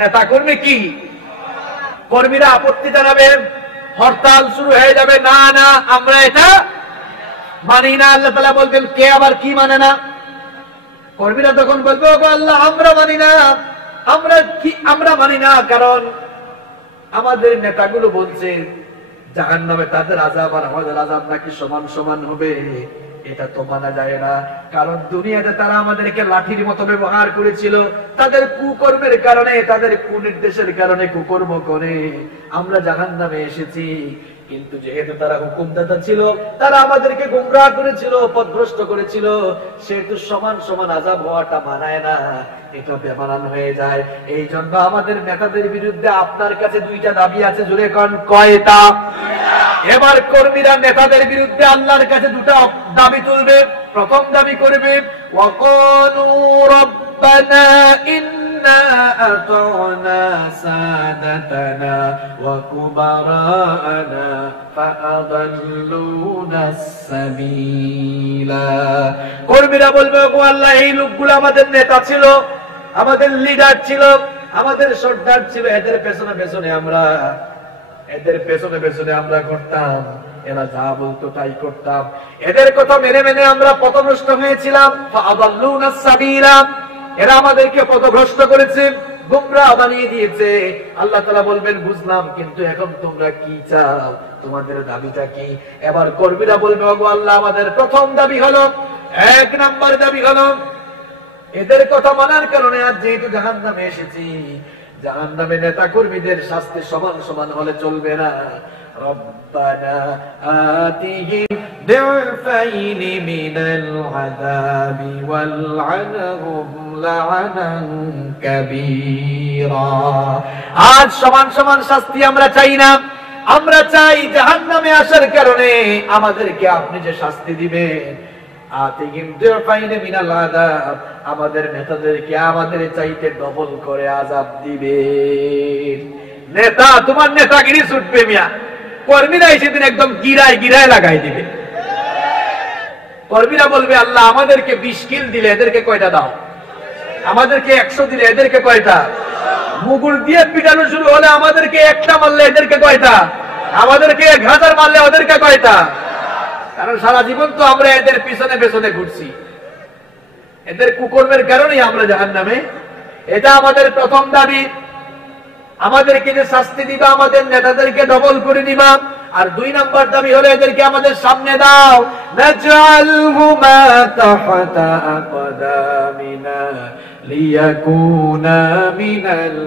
নেতা কর্মী কি? কর্মীরা আপত্তি জানাবে, হরতাল শুরু হয়ে যাবে, না না আমরা এটা মানি না। আল্লাহ তাআলা বলবেন, কে আবার কি মানে না? কর্মীরা তখন বলবে, ও আল্লাহ আমরা মানি না, আমরা মানি না, কারণ আমাদের নেতাগুলো বলছে জাহান্নামে তাদের আযাব আর আমাদের আযাব নাকি সমান সমান হবে। এটা তো মানা যায় না, কারণ দুনিয়াতে তারা আমাদেরকে লাঠির মতো ব্যবহার করেছিল, তাদের কুকর্মের কারণে, তাদের কুনির্দেশের কারণে কুকর্ম করে আমরা জাহান্নামে এসেছি। কিন্তু যেহেতু তারা হুকুমদাতা ছিল, তারা আমাদেরকে গোমরাহ করেছিল, পথভ্রষ্ট করেছিল, সেহেতু সমান সমান আযাব হওয়াটা মানায় না, এটা বেমানান হয়ে যায়। এই জন্য আমাদের নেতাদের বিরুদ্ধে আপনার কাছে দুইটা দাবি আছে, জোরে কোন কয়টা? এবার কর্মীরা নেতাদের বিরুদ্ধে আল্লাহর কাছে দুটো দাবি তুলবে। প্রথম দাবি করবে, ওয়াকালু রাব্বানা ইন্না আতা'না সাদাতানা ওয়া কুবারানা ফাআদাল্লুনাস সাবিলা। কর্মীরা বলবে, ও আল্লাহ, এই লোকগুলো আমাদের নেতা ছিল, আমাদের লিডার ছিল, আমাদের সর্দার ছিল, এদের পেছনে পেছনে আমরা করতাম, এরা যা বলতো তাই করতাম, এদের কথা মেনে মেনে আমরা পথভ্রষ্ট হয়েছিলাম। ফাআদাল্লুনাস সাবিলা, এরা আমাদেরকে পথভ্রষ্ট করেছে, গোমরাহ বানিয়ে দিয়েছে। আল্লাহ তাআলা বলবেন, বুঝলাম, কিন্তু এখন তোমরা কি চাও, তোমাদের দাবিটা কি? এবার কর্মীরা বলবে, ওগো আল্লাহ, আমাদের প্রথম দাবি হলো, 1 নাম্বার দাবি হলো, এদের কথা মানার কারণে আজ যেহেতু জাহান্নামে এসেছি, জাহান্নামে নেতা কর্মীদের শাস্তি সমান সমান হলে চলবে না। রব্বানা আতিহিম দিফাইনি মিনাল আযাবি ওয়ালআনহুম লা'নান কাবীরা। আজ সমান সমান শাস্তি আমরা চাই না, আমরা চাই জাহান্নামে আসার কারণে আমাদেরকে আপনি যে শাস্তি দিবেন, আতিহিম দিফাইনি মিনাল আযাব, আমাদের নেতাদেরকে আমাদের চাইতে ডবল করে আযাব দিবেন। নেতা, তোমার নেতাগিরি ছুটবে মিয়া, কর্মীরা সেদিন একদম গিরায় লাগাই দিবে। কর্মীরা বলবে আল্লাহ আমাদেরকে 20 কিল দিলে এদেরকে কয়টা দাও, আমাদেরকে 100 দিলে এদেরকে কয়টা, মুগুর দিয়ে পিটানো শুরু হলে আমাদেরকে একটা মারলে এদেরকে কয়টা, আমাদেরকে 1000 মারলে ওদেরকে কয়টা। কারণ সারা জীবন তো আমরা এদের পিছনে পেছনে ঘুরছি, এদের কুকর্মের কারণেই আমরা জাহান্নামে। এটা আমাদের প্রথম দাবি। আমাদেরকে যে শাস্তি দিবা আমাদের নেতাদেরকে ডবল করে নিবা। আর 2 নম্বর দাবি হলো এদেরকে আমাদের সামনে দাও, নাজআলহুমা তাহতা আকদামিনা লিয়াকুনা মিনাল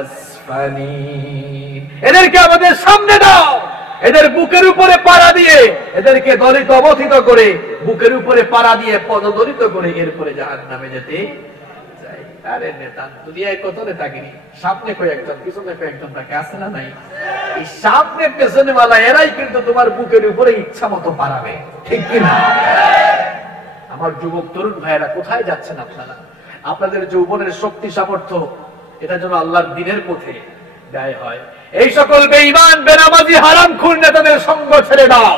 আসফালিন। এদেরকে আমাদের সামনে দাও, এদের বুকের উপরে পাড়া দিয়ে এদেরকে দলিত অবথিত করে বুকের উপরে পাড়া দিয়ে পদদলিত করে এরপরে জাহান্নামে যেতে চাই। আরে নেতা দুনিয়ায় কত নেতাগিরি, সামনে কয়েকজন পিছনে কয়েকজন তাকে আসে না নাই, এই সামনে পেছনে वाला এরাই কিন্তু তোমার বুকের উপরে ইচ্ছা মতো পাড়াবে, ঠিক কি না? আমার যুবক তরুণ ভাইয়েরা কোথায় যাচ্ছেন আপনারা? আপনাদের যৌবনের শক্তি সামর্থ্য এটা যেন আল্লাহর দ্বীনের পথে ব্যয় হয়। এই সকল বেঈমান বেনামাজি হারামখোর নেতাদের সঙ্গ ছেড়ে দাও,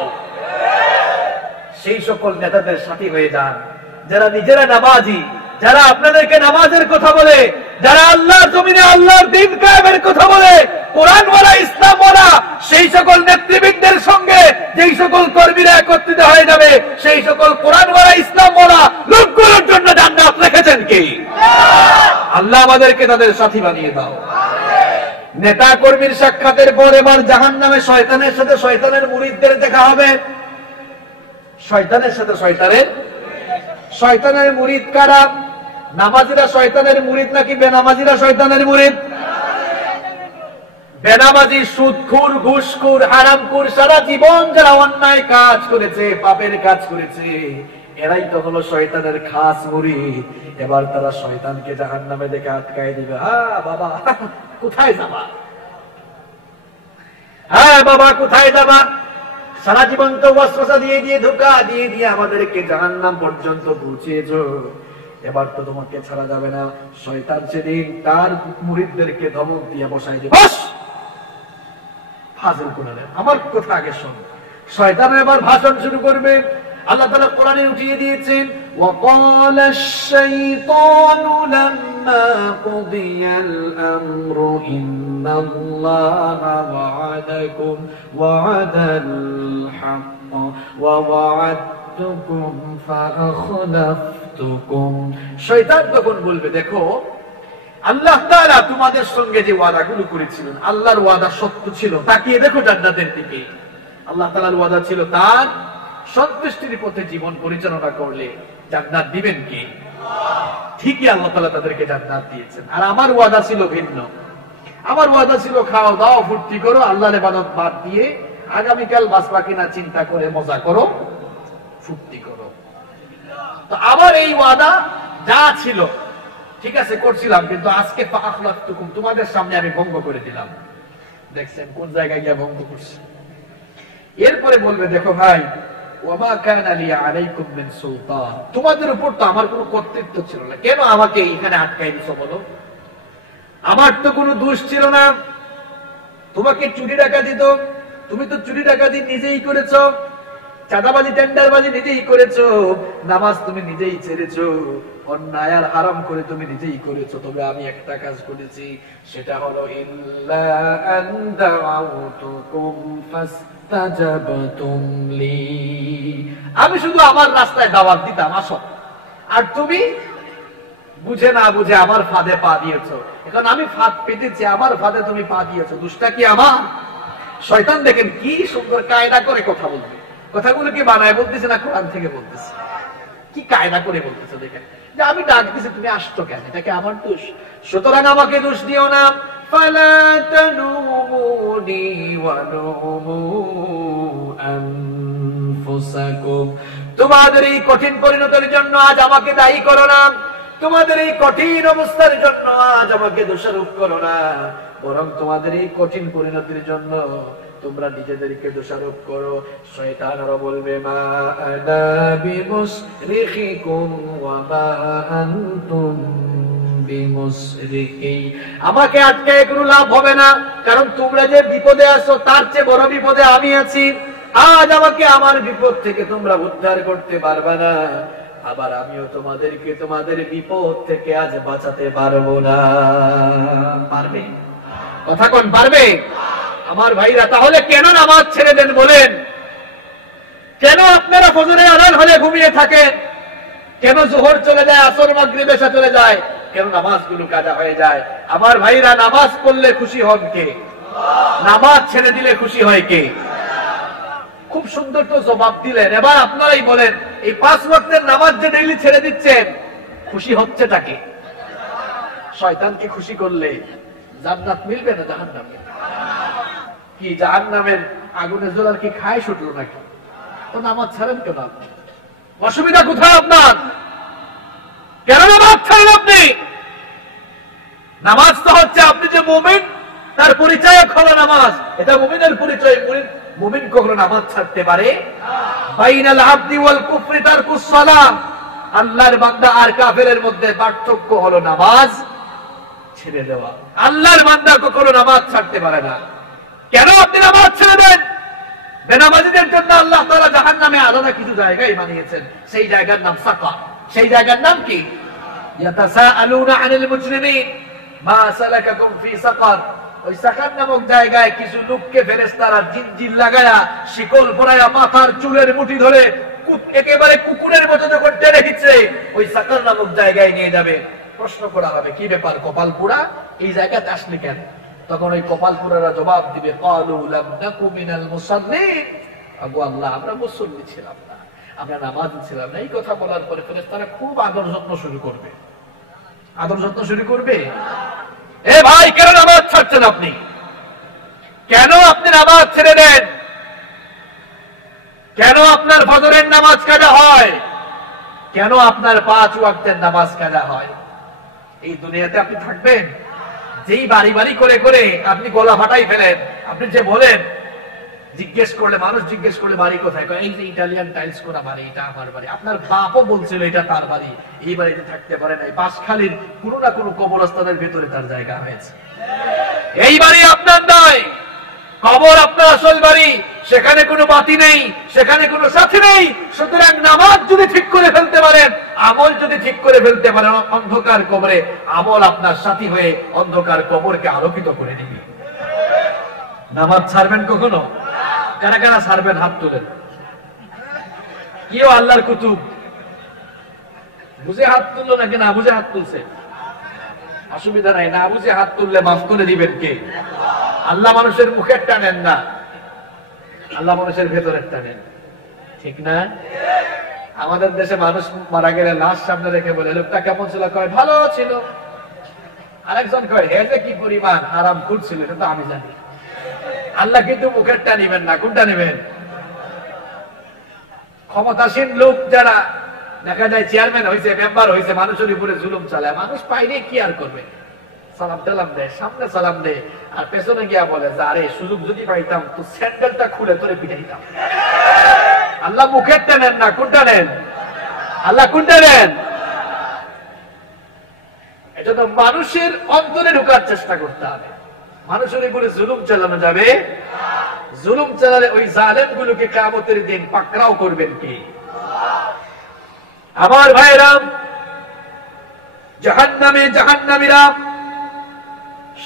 সেই সকল নেতাদের সাথী হয়ে যান যারা নিজেরা নামাজি, যারা আপনাদেরকে নামাজের কথা বলে, যারা আল্লাহর জমিনে আল্লাহর দ্বীন কায়েমের কথা বলে, কোরআন ওয়ালা ইসলাম ওয়ালা সেই সকল নেতৃবৃন্দের সঙ্গে যেই সকল কর্মীরা একত্রিত হয়ে যাবে, সেই সকল কোরআন ওয়ালা ইসলাম ওয়ালা লোকগুলোর জন্য জান্নাত রেখেছেন কে? আল্লাহ আমাদেরকে তাদের সাথী বানিয়ে দাও। নেতা কর্মীর সাক্ষাতের পর এবার জাহান্নামে শয়তানের সাথে শয়তানের মুরিদদের দেখা হবে। শয়তানের সাথে শয়তানের মুরিদ কারা? নামাজিরা শয়তানের মুরিদ নাকি বেনামাজিরা শয়তানের মুরিদ? বেনামাজি সুদখোর, ঘুষখোর, হারামখোর, সারা জীবন যারা অন্যায় কাজ করেছে, পাপের কাজ করেছে, এরাই তো হলো শয়তানের খাস মুরিদ। এবার তারা শয়তানকে জাহান্নামে দেখে আটকায় দিবে। হ্যাঁ বাবা কোথায় যাবা, হ্যাঁ বাবা কোথায় যাবা? সারা জীবন তো ওয়াসওয়াসা দিয়ে দিয়ে ধোঁকা দিয়ে দিয়ে আমাদেরকে জাহান্নাম পর্যন্ত পৌঁছেছো, এবার তো তোমাকে ছাড়া যাবে না। শয়তান সেদিন তার মুরিদদেরকে ধমক দিয়ে বসাই দিবে। বস ফাজিল কোরআনের, আমার কথা আগে শোন। শয়তান এবার ভাষণ শুরু করবে। আল্লাহ তাআলা কোরআনে উঠিয়ে দিয়েছেন, وَقَالَ الشَّيْطَانُ لَمَّا قُضِيَ الْأَمْرُ إِنَّ اللَّهَ وَعَدَكُمْ وَعْدَ الْحَقِّ وَوَعَدتُّكُمْ فَأَخْلَفْتُكُمْ। শয়তান তখন বলবে, দেখো আল্লাহ তাআলা তোমাদের সঙ্গে যে ওয়াদাগুলো করেছিলেন, আল্লাহর ওয়াদা সত্য ছিল। তাকিয়ে দেখো জান্নাতের দিকে, আল্লাহ তাআলার ওয়াদা ছিল তার সন্তুষ্টির পথে জীবন পরিচালনা করলে জান্নাত দিবেন কে? ঠিকই আল্লাহ তাআলা তাদেরকে জান্নাত দিয়েছেন। আর আমার ওয়াদা ছিল ভিন্ন। আমার ওয়াদা ছিল খাও দাও ফুর্তি করো, আল্লাহর ইবাদত বাদ দিয়ে আগামীকাল বাঁচবা কিনা চিন্তা করে মজা করো, ফুর্তি করো। তো আমার এই ওয়াদা যা ছিল ঠিক আছে করছিলাম, কিন্তু আজকে ফাআখলাফতুকুম তোমাদের সামনে আমি ভঙ্গ করে দিলাম। দেখছেন কোন জায়গায় গিয়ে ভঙ্গ করছে। এরপরে বলবে, দেখো ভাই ওয়ামা কানা লি আলাইকুম মিন সুলতান, তোমাদের উপর তো আমার কোনো কর্তৃত্ব ছিল না, কেন আমাকে এখানে আটকাই দিছো বলো? আমার তো কোনো দোষ ছিল না। তোমাকে চুরি ডাকাতি তো তুমি তো চুরি ডাকাতি নিজেই করেছো, চাঁদাবাজি টেন্ডারবাজি নিজেই করেছো, নামাজ তুমি নিজেই ছেড়েছো, অন্যায় আর হারাম করে তুমি নিজেই করেছো। তবে আমি একটা কাজ করেছি, সেটা হলো ইল্লা আন দাআউতুকুম ফাস্তাজাবতুম লি, আমি শুধু আমার রাস্তায় দাওয়াত দিতাম আসো, আর তুমি বুঝে না বুঝে আমার ফাঁদে পা দিয়েছো। এখন আমি ফাঁদ পেতেছি, আমার ফাঁদে তুমি পা দিয়েছো, দোষটা কি আমার? শয়তান দেখেন কি সুন্দর কায়দা করে কথা বলবে। কথাগুলো কি বানায় বলতেছে না কোরআন থেকে বলতেছে? কি কায়দা করে বলতেছে দেখেন, যে আমি ডাক দিছি তুমি আসছো কেন, এটা কি আমার দোষ? সুতরাং আমাকে দোষ দিও না। ফালা তানুমুনি ওয়া নুমু আনফুসাকুম, তোমাদের এই কঠিন পরিণতির জন্য আজ আমাকে দায়ী করো না, তোমাদের এই কঠিন অবস্থার জন্য আজ আমাকে দোষারোপ করো না, বরং তোমাদের এই কঠিন পরিণতির জন্য তোমরা নিজেদেরকে দোষারোপ করো। শয়তান আরো বলবে, মা আনা বিমুসরিখিকুম ওয়া মা আনতুম বিমুসরিকি, আমাকে আটকায় কোনো লাভ হবে না, কারণ তোমরা যে বিপদে আছো তার চেয়ে বড় বিপদে আমি আছি। আজ আমাকে আমার বিপদ থেকে তোমরা উদ্ধার করতে পারবে না, আবার আমিও তোমাদেরকে তোমাদের বিপদ থেকে আজ বাঁচাতে পারবো না। পারবে? কথা কোন পারবে? আমার ভাইরা, তাহলে কেন নামাজ ছেড়ে দেন বলেন? কেন আপনারা ফজরের আযান হলে ঘুমিয়ে থাকেন? কেন যোহর চলে যায়, আসর মাগরিব এশা চলে যায়? কেন নামাজগুলো কাজা হয়ে যায়? আমার ভাইরা, নামাজ পড়লে খুশি হন কে? নামাজ ছেড়ে দিলে খুশি হয় কে? খুব সুন্দর তো জবাব দিলেন। এবার আপনারাই বলেন, এই 5 ওয়াক্তের নামাজ যে ডেইলি ছেড়ে দিচ্ছেন, খুশি হচ্ছেটা কে? শয়তানকে খুশি করলে জান্নাত মিলবে না জাহান্নাম? কি জাহান্নামের আগুনে জ্বলার কি খায় ছুটলো নাকি? তো নামাজ ছাড়েন কেন আপনি? অসুবিধা কোথায় আপনার? কেন নামাজ ছাড়েন আপনি? নামাজ তো হচ্ছে, আপনি যে মুমিন তার পরিচয় হলো নামাজ। এটা মুমিনের পরিচয়। মুমিন কখনো নামাজ ছাড়তে পারে? বাইনাল আবদি ওয়াল কুফরি তারকুস সালাহ। আল্লাহর বান্দা আর কাফেরের মধ্যে পার্থক্য হলো নামাজ ছেড়ে দেওয়া। আল্লাহর বান্দা কখনো নামাজ ছাড়তে পারে না। কেন আপনি নামাজ ছেড়ে দেন? বেনামাজিদের জন্য আল্লাহ তাআলা জাহান্নামে আলাদা কিছু জায়গায় বানিয়েছেন। সেই জায়গার নাম সাকার। সেই জায়গার নাম কি? ইয়াতাসাআলুনা আনিল মুজরিমিন মা সালাকাকুম ফি সাকার। ওই সাকার নামক জায়গায় কিছু লোককে ফেরেশতারা জিনজির লাগায়া, শিকল পরায়া, মাথার চুলের মুঠি ধরে একেবারে কুকুরের মতো যখন টেনে হিচড়ে ওই সাকার নামক জায়গায় নিয়ে যাবে। প্রশ্ন করা হবে, কি ব্যাপার, কপাল পোড়া এই জায়গাতে আসলি কেন? তখন ওই কপাল পোড়ারা জবাব দিবে, ক্বালু লাম নাকু মিনাল মুসাল্লিন। আগো আল্লাহ, আমরা মুসল্লি ছিলাম না, আমরা নামাজি ছিলাম না। এই কথা বলার পরে ফেরেশতারা খুব আদর যত্ন শুরু করবে। আদর যত্ন শুরু করবে। এ ভাই, কেন নামাজ ছাড়ছেন আপনি? কেন আপনি নামাজ ছেড়ে দেন? কেন আপনার ফজরের নামাজ কাজা হয়? কেন আপনার 5 ওয়াক্তের নামাজ কাজা হয়? এই দুনিয়াতে আপনি থাকবেন, যেই বাড়ি বাড়ি করে করে আপনি গলা ফাটাই ফেলেন। আপনি যে বলেন, জিজ্ঞেস করলে, মানুষ জিজ্ঞেস করলে বাড়ি কোথায়, এই যে ইটালিয়ান টাইলস করা বাড়ি, এটা আমার বাড়ি। আপনার বাপও বলছিল এটা তার বাড়ি, এই বাড়িতে থাকতে পারে নাই। বাঁশখালীর কোনো না কোনো কবরস্থানের ভিতরে তার জায়গা হয়েছে। এই বাড়ি আপনার নয়, কবর আপনার আসল বাড়ি। সেখানে কোনো বাতি নেই, সেখানে কোনো সাথী নেই। সুতরাং নামাজ যদি ঠিক করে ফেলতে পারেন, আমল যদি ঠিক করে ফেলতে পারেন, অন্ধকার কবরে আমল আপনার সাথী হয়ে অন্ধকার কবরকে আলোকিত করে দিবে। নামাজ ছাড়বেন কখনো? কারা কারা ছাড়বেন হাত তুলেন। কেউ আল্লাহর কুতুব বুঝে হাত তুললো নাকি না বুঝে হাত তুলছে? অসুবিধা নাই, না বুঝে হাত তুললে মাফ করে দিবেন কে? আল্লাহ মানুষের মুখের টানেন না, আল্লাহ মানুষের ভেতরের টানেন। ঠিক না? আমাদের দেশে মানুষ মারা গেলে লাশ সামনে রেখে বলে, লোকটা কেমন ছিল? কয় ভালো ছিল। আরেকজন কয়, হে যে কি পরিমাণ আরাম করছিল, এটা তো আমি জানি। আল্লাহ কিন্তু মুখের টানিবেন না। কোনটা নেবেন? ক্ষমতাসীন লোক যারা দেখা যায় চেয়ারম্যান হয়েছে, মেম্বার হয়েছে, মানুষের উপরে জুলুম চালায়, মানুষ পাইলে কি আর করবে? সালাম টালাম দেয়, সামনে সালাম দেয়, আর পেছনে গিয়া বলে যে আরে সুযোগ যদি পাইতাম তো স্যান্ডেলটা খুলে তোরে পিঠে দিতাম। আল্লাহ মুখের টানেন না। কোনটা নেন? আল্লাহ কোনটা নেন? এটা তো মানুষের অন্তরে ঢোকার চেষ্টা করতে হবে। মানুষের উপরে জুলুম চালানো যাবে? জুলুম চালালে ওই জালেম গুলোকে কিয়ামতের দিন পাকড়াও করবেন কে? আমার ভাইরা, জাহান্নামে জাহান্নামীরা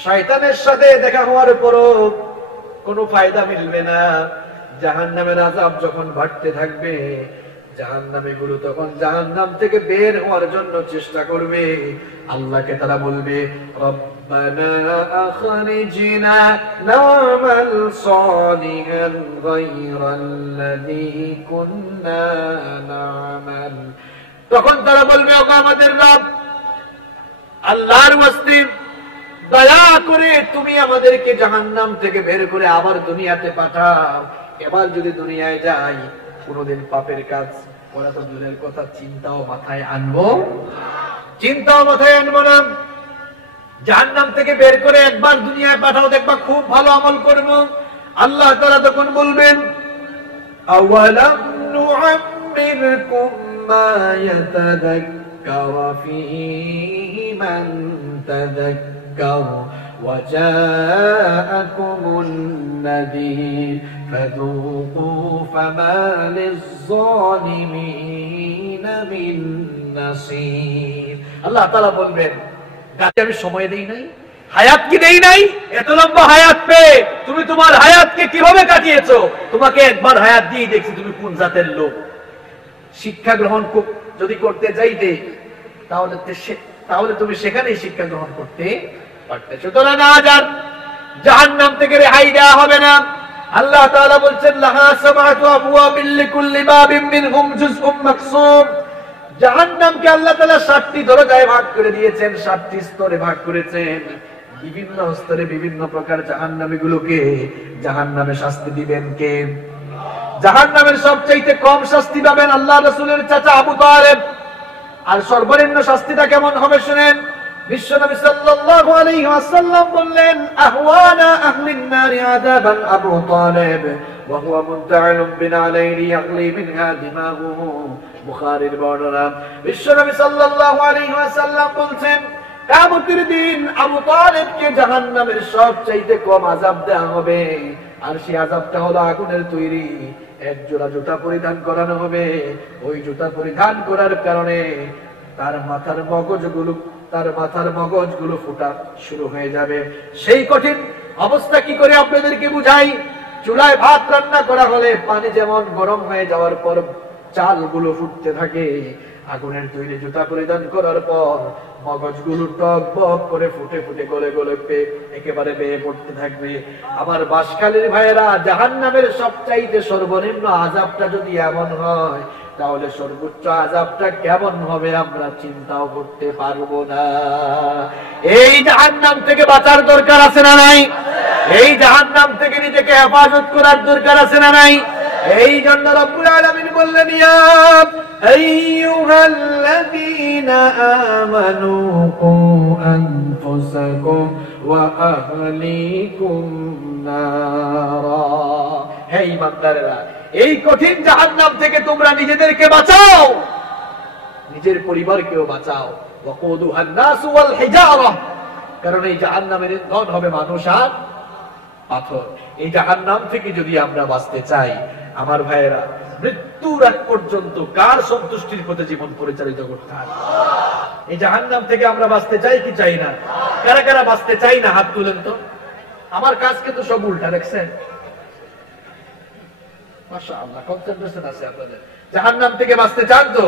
শয়তানের সাথে দেখা হওয়ার পরও কোনো ফায়দা মিলবে না। জাহান্নামের আযাব যখন বাড়তে থাকবে, জাহান্নামী গুলো তখন জাহান্নাম থেকে বের হওয়ার জন্য চেষ্টা করবে। আল্লাহকে তারা বলবে, রব্বানা আখরিজনা না'মাল সালিহান গায়রাল্লাযী কুননা না'মাল। তখন তারা বলবে, ওগো আমাদের রব, আল্লাহর ওয়াস্তে দয়া করে তুমি আমাদেরকে জাহান্নাম থেকে বের করে আবার দুনিয়াতে পাঠাও। এবার যদি দুনিয়ায় যাই, কোনদিন পাপের কাজ করা তো দূরের কথা, চিন্তাও মাথায় আনবো না। জাহান্নাম থেকে বের করে একবার দুনিয়ায় পাঠাও, দেখবা খুব ভালো আমল করব। আল্লাহ তাআলা তখন বলবেন, আওয়ালাম নুআম্মিরকুম মা ইয়াতাযাক্কারু ফীহি মান তাযাক্কার ওয়া জাআকুমুন নাযীর। فذوقوا فما للظالمين من نصير। আল্লাহ তাআলা বলবেন, গাছে আমি সময় দেই নাই, হায়াত কি দেই নাই? এত লম্বা হায়াত পেয়ে তুমি তোমার হায়াতকে কিভাবে কাটিয়েছো? তোমাকে একবার হায়াত দিয়ে দেখছি তুমি কোন জাতের লোক। শিক্ষা গ্রহণ যদি করতে যাইতে তাহলে তুমি সেখানেই শিক্ষা গ্রহণ করতে পারতে। সুতরাং আজ আর জাহান্নাম থেকে রেহাই দেওয়া হবে না। আল্লাহ তাআলা বলছেন, লাহা সামাতু আবওয়াবিন লিকুল্লি বাবিন মিনহুম জুজউম মাকসুম। জাহান্নামকে আল্লাহ তাআলা 7টি দরজায় ভাগ করে দিয়েছেন, 7টি স্তরে ভাগ করেছেন। বিভিন্ন স্তরে বিভিন্ন প্রকার জাহান্নামীগুলোকে জাহান্নামে শাস্তি দিবেন কে? জাহান্নামের সবচেয়ে কম শাস্তি পাবেন আল্লাহ রাসূলের চাচা আবু তালেব। আর সর্বনিম্ন শাস্তিটা কেমন হবে শুনেন। বিশ্বনবী সাল্লাল্লাহু আলাইহি ওয়াসাল্লাম বললেন, আহওয়ানা আহলিন নারি আযাবান আবু তালেব ওয়া হুয়া মুনতাইলুন বিনালাইহি ইয়াগলি মিনহা দিমাগুহু। বুখারীর বর্ণনা। বিশ্বনবী সাল্লাল্লাহু আলাইহি ওয়াসাল্লাম বলছেন, কিয়ামতের দিন আবু তালেবকে জাহান্নামের সবচেয়ে কম আযাব দেওয়া হবে। আর সেই আযাবটা হলো আগুনের তৈরি এক জোড়া জুতা পরিধান করানো হবে। ওই জুতা পরিধান করার কারণে তার মাথার মগজগুলো ফোটা শুরু হয়ে যাবে। সেই কঠিন অবস্থা কি করে আপনাদেরকে বুঝাই। চুলায় ভাত রান্না করা হলে পানি যেমন গরম হয়ে যাওয়ার পর চালগুলো ফুটতে থাকে, আগুনের তৈরি জুতা পরিধান করার পর মগজগুলো টক বক করে ফুটে ফুটে গলে গলে একেবারে বেয়ে পড়তে থাকবে। আমার বাসখালীর ভাইয়েরা, জাহান্নামের সবচাইতে সর্বনিম্ন আযাবটা যদি এমন হয়, তাহলে সর্বোচ্চ আযাবটা কেমন হবে আমরা চিন্তাও করতে পারবো না। এই জাহান্নাম থেকে বাঁচার দরকার আছে না নাই? এই জাহান্নাম থেকে নিজেকে হেফাজত করার দরকার আছে না নাই? এই জন্য রব্বুল আলামিন বললেন, ইয়া আইয়ুহাল্লাযীনা আমানু কু আনফুসাকুম ওয়া আহলিকুম নারা। হে ঈমানদারেরা, এই কঠিন জাহান্নাম থেকে তোমরা নিজেদেরকে বাঁচাও, নিজের পরিবারকেও বাঁচাও। ওয়াকুদুহান নাসু ওয়াল হিজারা, কারণ এই জাহান্নামের ইন্ধন হবে মানুষ আর পাথর। এই জাহান্নাম থেকে যদি আমরা বাঁচতে চাই, আমার ভাইয়েরা, মৃত্যুর আগ পর্যন্ত কার সন্তুষ্টির পথে জীবন পরিচালিত করতে হবে? এই জাহান্নাম থেকে আমরা বাঁচতে চাই কি চাই না? কারা কারা বাঁচতে চাই না হাত তুলেন তো। আমার কাজ কিন্তু সব উল্টা, দেখছেন? মাশাআল্লাহ, কনসেন্ট্রেশন আছে আপনাদের। জাহান্নাম থেকে বাঁচতে চান তো?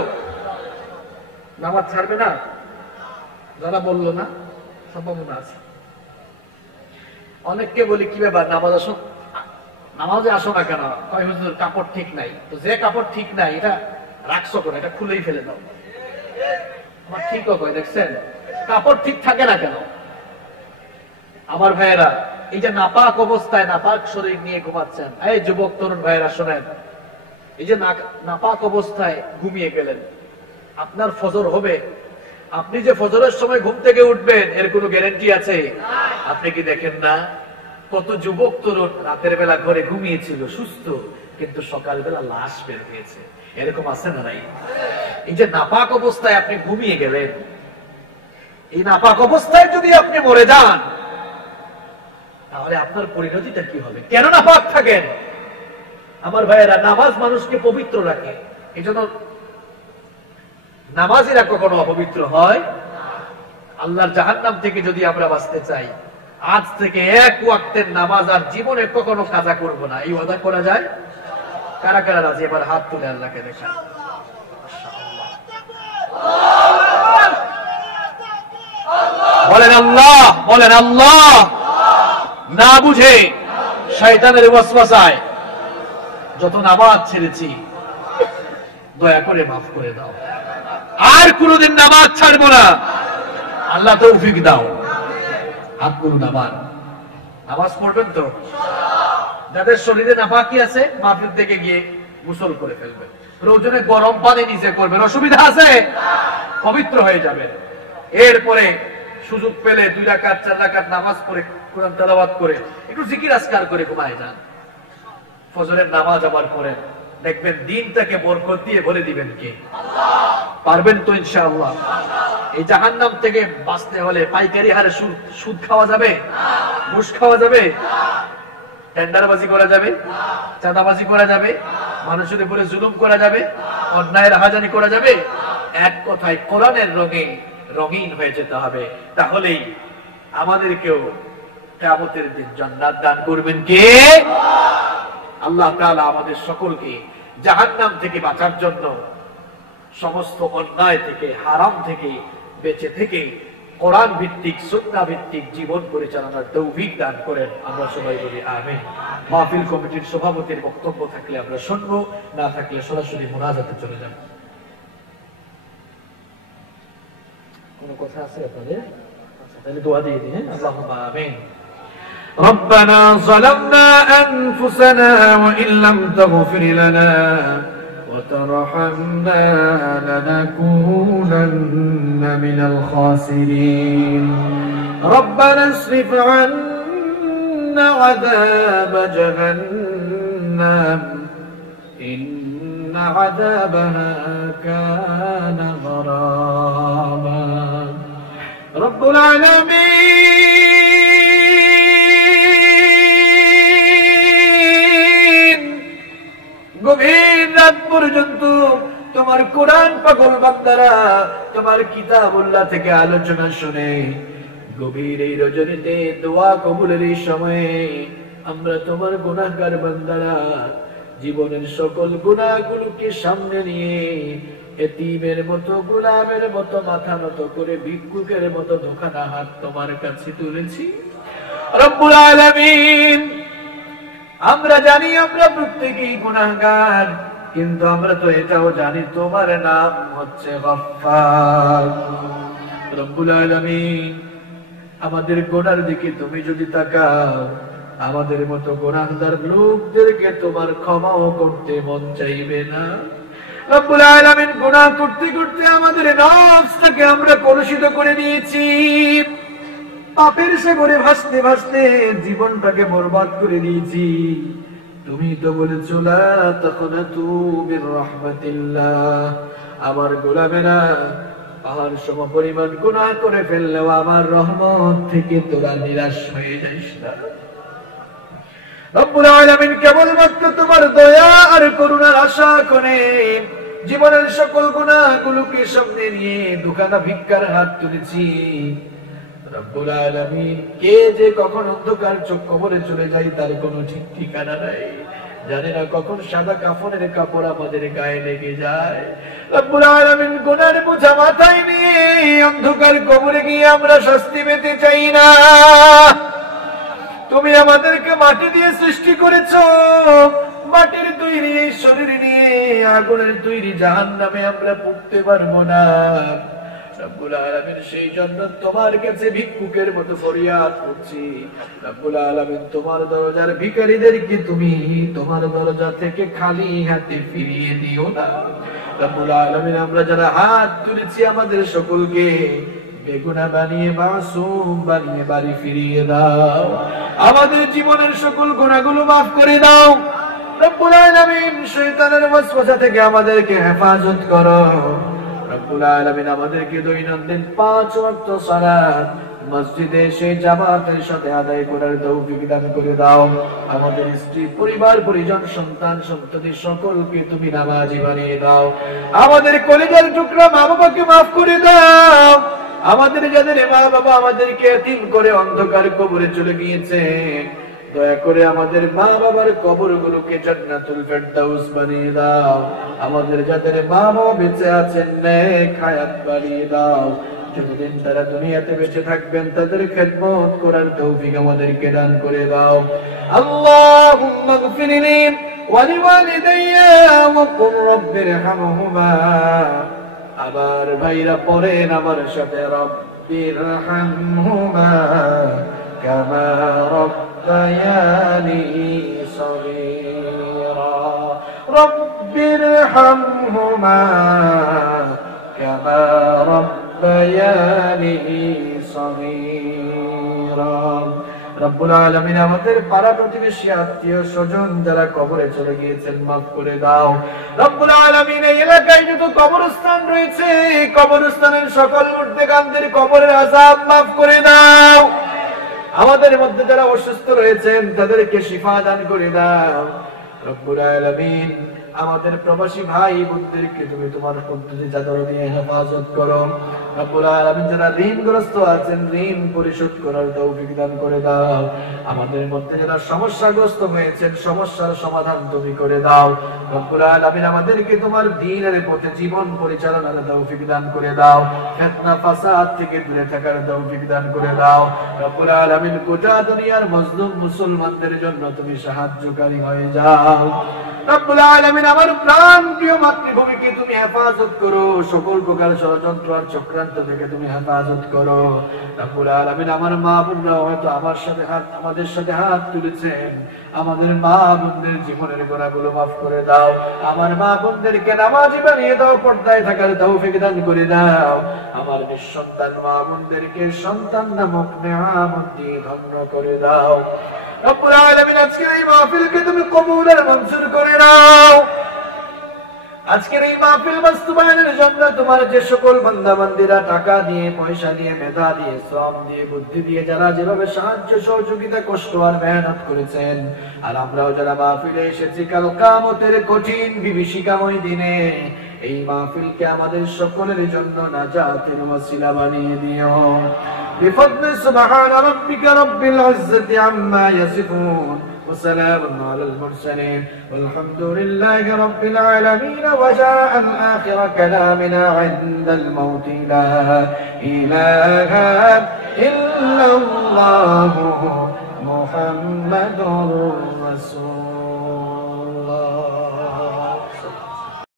নামাজ ছাড়বে না? যারা বললো না, সম্ভাবনা আছে। অনেককে বলি, কি ব্যাপার নামাজে আসো না কেন? কয় হুজুর কাপড় ঠিক নাই। তো যে কাপড় ঠিক নাই এটা রাখছো কেন? এটা খুলেই ফেলে দাও। আমার ঠিকও কয়, দেখছেন? কাপড় ঠিক থাকে না কেন? আমার ভাইয়েরা, এই যে নাপাক অবস্থায় নাপাক শরীর নিয়ে ঘুমাচ্ছেন, এই যুবক তরুণ ভাইয়েরা শোনেন, এই যে নাপাক অবস্থায় ঘুমিয়ে গেলেন, আপনার ফজর হবে, আপনি যে ফজরের সময় ঘুম থেকে উঠবেন এর কোনো গ্যারান্টি আছে? আপনি কি দেখেন না কত যুবক তরুণ রাতের বেলা ঘরে ঘুমিয়েছিল সুস্থ, কিন্তু সকালবেলা লাশ বের হয়েছে? এরকম আছে না নাই? এই যে নাপাক অবস্থায় আপনি ঘুমিয়ে গেলেন, এই নাপাক অবস্থায় যদি আপনি মরে যান, তাহলে আপনার পরিণতিটা কি হবে? কেন নাপাক থাকেন? আমার ভাইয়েরা, নামাজ মানুষকে পবিত্র রাখে। এই জন্য নামাজিরা কখনো অপবিত্র হয়? আল্লাহর জাহান্নাম থেকে যদি আমরা বাঁচতে চাই, আজ থেকে এক ওয়াক্তের নামাজ আর জীবনে কখনো কাজা করব না, এই ওয়াদা করা যায়? কারা কারা রাজি? এবার হাত তুলে আল্লাহকে দেখা। বলেন আল্লাহ, বলেন আল্লাহ। না বুঝে শয়তানের ওয়াসওয়াসায় যত নামাজ ছেড়েছি, দয়া করে মাফ করে দাও। আর কোনদিন নামাজ ছাড়বো না, আল্লাহ তৌফিক দাও। হাত করুন। নামাজ পড়বেন তো? যাদের শরীরে নাপাকি আছে, মাহফিল থেকে গিয়ে গোসল করে ফেলবেন। প্রয়োজনে গরম পানি নিচে করবেন, অসুবিধা আছে? পবিত্র হয়ে যাবেন। এরপরে সুযোগ পেলে 2 রাকাত 4 রাকাত নামাজ পড়ে, কোরআন তেলাওয়াত করে, একটু জিকির আজকার করে ঘুমায় যান। ফজরের নামাজ আবার করেন, দেখবেন দিনটাকে বরকত দিয়ে ভরে দিবেন কে? পারবেন তো ইনশাআল্লাহ? এই জাহান্নাম থেকে বাঁচতে হলে পাইকারি হারে সুদ খাওয়া যাবে? ঘুষ খাওয়া যাবে? টেন্ডারবাজি করা যাবে, চাঁদাবাজি করা যাবে, মানুষের উপরে জুলুম করা যাবে, অন্যায়ের রাহাজানি করা যাবে? এক কথায় কোরআনের রঙে রঙিন হয়ে যেতে হবে। তাহলেই আমাদেরকেও কিয়ামতের দিন জান্নাত দান করবেন কে? আল্লাহ তাআলা আমাদের সকলকে জাহান্নাম থেকে বাঁচার জন্য, সমস্ত অন্যায় থেকে, হারাম থেকে বেঁচে থেকে কোরআন ভিত্তিক, সুন্নাহ ভিত্তিক জীবন পরিচালনার তৌফিক দান করেন। আমরা সবাই বলি আমিন। মাহফিল কমিটির সভাপতির বক্তব্য থাকলে আমরা শুনবো, না থাকলে সরাসরি মুনাজাতে চলে যাব। কোন কথা আছে আপনাদের? তাহলে দোয়া দিয়ে দিন। আল্লাহুম্মা আমিন। ربنا ظلمنا أنفسنا وإن لم تغفر لنا وترحمنا لنكونن من الخاسرين ربنا اصرف عنا عذاب جهنم إن عذابها كان غراما رب العالمين গভীর রাত পর্যন্ত তোমার কোরআন পাগল বান্দারা তোমার কিতাবুল্লাহ থেকে আলোচনা শুনে গভীর এই রজনীতে দোয়া কবুলের এই সময়ে আমরা তোমার গুনাহগার বান্দারা জীবনের সকল গুনাহগুলোকে সামনে নিয়ে এতিমের মতো, গোলামের মতো মাথা নত করে, ভিক্ষুকের মতো দুখানা হাত তোমার কাছে তুলেছি। রব্বুল আলামিন, আমরা জানি আমরা প্রত্যেকেই গুনাহগার, কিন্তু আমরা তো এটাও জানি তোমার নাম হচ্ছে গফফার। রব্বুল আলামিন, আমাদের গুনার দিকে তুমি যদি তাকাও, আমাদের মতো গুনাহগার লোকদেরকে তোমার ক্ষমাও করতে মন চাইবে না। রব্বুল আলামিন, গুনাহ করতে করতে আমাদের নফসটাকে আমরা কলুষিত করে দিয়েছি, পাপের সাগরে ভাসতে ভাসতে জীবনটাকে বরবাদ করে দিয়েছি। তুমি তো বলেছো লা তাকনাতু মির রাহমাতিল্লাহ, আমার গোলামেরা পাহাড় সম পরিমাণ গুনাহ করে ফেললেও আমার রহমত থেকে তোরা নিরাশ হয়ে যাইস না। রব্বুল আলামিন, কেবলমাত্র তোমার দয়া আর করুণার আশা করে জীবনের সকল গুনাহগুলোকে সামনে নিয়ে দুখানা ভিক্ষার হাত তুলেছি। রব্বুল আলামিন, কে যে কখন অন্ধকার চোখ কবরে চলে যায় তার কোনো ঠিক ঠিকানা নাই। জানি না কখন সাদা কাফনের কাপড় আমাদের গায়ে লেগে যায়। রব্বুল আলামিন, গুনার বোঝা মাথায় নিয়ে অন্ধকার কবরে গিয়ে আমরা শাস্তি পেতে চাই না। তুমি আমাদেরকে মাটি দিয়ে সৃষ্টি করেছো, মাটির তৈরি শরীর নিয়ে আগুনের তৈরি জাহান্নামে আমরা পুড়তে পারবো না। রব্বুল আলামিন, সেই জন্য তোমার কাছে ভিক্ষুকের মতো ফরিয়াদ করছি। রব্বুল আলামিন, তোমার দরজার ভিখারীদেরকে তুমি তোমার দরজা থেকে খালি হাতে ফিরিয়ে দিও না। রব্বুল আলামিন, আমরা যারা হাত তুলেছি আমাদের সকলকে বেগুনাহ বানিয়ে, মাসুম বানিয়ে বাড়ি ফিরিয়ে দাও। আমাদের জীবনের সকল গুনাহগুলো মাফ করে দাও। রব্বুল আলামিন, শয়তানের ওয়াসওয়াসা থেকে আমাদেরকে হেফাজত করো। রব্বুল আলামিন, আমাদেরকে দৈনন্দিন 5 ওয়াক্ত সালাত মসজিদে এসে জামাতের সাথে আদায় করার তৌফিক দান করে দাও। আমাদের স্ত্রী, পরিবার, পরিজন, সন্তান সন্ততি সকলকে তুমি নামাজি বানিয়ে দাও। আমাদের কলিজার টুকরা মা বাবাকে মাফ করে দাও। আমাদের যাদের মা বাবা আমাদেরকে এতিম করে অন্ধকার কবরে চলে গিয়েছে, দয়া করে আমাদের মা বাবার কবরগুলোকে জান্নাতুল ফেরদাউস বানিয়ে দাও। আমাদের যাদের মা বাবা বেঁচে আছেন নেক হায়াত বানিয়ে দাও। যতদিন তারা দুনিয়াতে বেঁচে থাকবেন তাদের খেদমত করার তৌফিক আমাদেরকে দান করে দাও। আল্লাহুম্মা গফিরলি ওয়া লিওয়ালিদাইয়া ওয়া কুর রাব্বিরহামহুমা। আবার ভাইরা পড়েন আমার সাথে, রাব্বিরহামহুমা কামা ربياني صغيرا رب ارحمهما كما ربياني صغيرا রব্বুল আলামিন, আমাদের পাড়া প্রতিবেশী আত্মীয় স্বজন যারা কবরে চলে গিয়েছেন মাফ করে দাও। রব্বুল আলামিন, এই এলাকায় যত কবরস্থান রয়েছে কবরস্থানের সকল মুর্দেগানদের কবরের আযাব মাফ করে দাও। আমাদের মধ্যে যারা অসুস্থ রয়েছেন তাদেরকে শিফা দান করে দাও রব্বুল আলামিন। আমাদের প্রবাসী ভাই বোনদেরকে তুমি তোমার কুদরতি চাদর দিয়ে হেফাজত করো রব্বুল আলামিন। যারা ঋণগ্রস্ত আছেন ঋণ পরিশোধ করার তৌফিক দান করে দাও। আমাদের মধ্যে যারা সমস্যাগ্রস্ত হয়েছেন সমস্যার সমাধান তুমি করে দাও রব্বুল আলামিন। আমাদেরকে তোমার দ্বীনের পথে জীবন পরিচালনার তৌফিক দান করে দাও। ফিতনা ফাসাদ থেকে দূরে থাকার তৌফিক দান করে দাও রব্বুল আলামিন। গোটা দুনিয়ার মজলুম মুসলমানদের জন্য তুমি সাহায্যকারী হয়ে যাও রব্বুল আলামিন। আমার প্রাণ প্রিয় মাতৃভূমিকে তুমি হেফাজত করো, সকল প্রকার ষড়যন্ত্র আর চক্রান্ত থেকে তুমি হেফাজত করো রব্বুল আলামিন। আমার মা বোনরা হয়তো আমাদের সাথে হাত তুলেছেন, আমাদের মা বোনদের জীবনের গুনাহগুলো মাফ করে দাও। আমার মা বোনদেরকে নামাজি বানিয়ে দাও, পর্দায় থাকার তৌফিক দান করে দাও। আমার নিঃসন্তান মা বোনদেরকে সন্তান নামক নিয়ামত দিয়ে ধন্য করে দাও রব্বুল আলামিন। আজকের এই মাহফিলকে তুমি কবুল আর মঞ্জুর করে নাও। আজকের এই মাহফিল বাস্তবায়নের জন্য তোমার যে সকল বান্দা বান্দীরা টাকা দিয়ে, পয়সা দিয়ে, মেধা দিয়ে, শ্রম দিয়ে, বুদ্ধি দিয়ে যারা যেভাবে সাহায্য সহযোগিতা কষ্ট আর মেহনত করেছেন, আর আমরাও যারা মাহফিলে এসেছি কাল কিয়ামতের কঠিন বিভীষিকাময় দিনে এই মাহফিলকে আমাদের সকলের জন্য নাজাতের ওসিলা বানিয়ে দিও بفضل سبحان ربك رب العزة عما يصفون وسلام على المرسلين والحمد لله رب العالمين وجاء آخر كلامنا عند الموت لا إله إلا الله محمد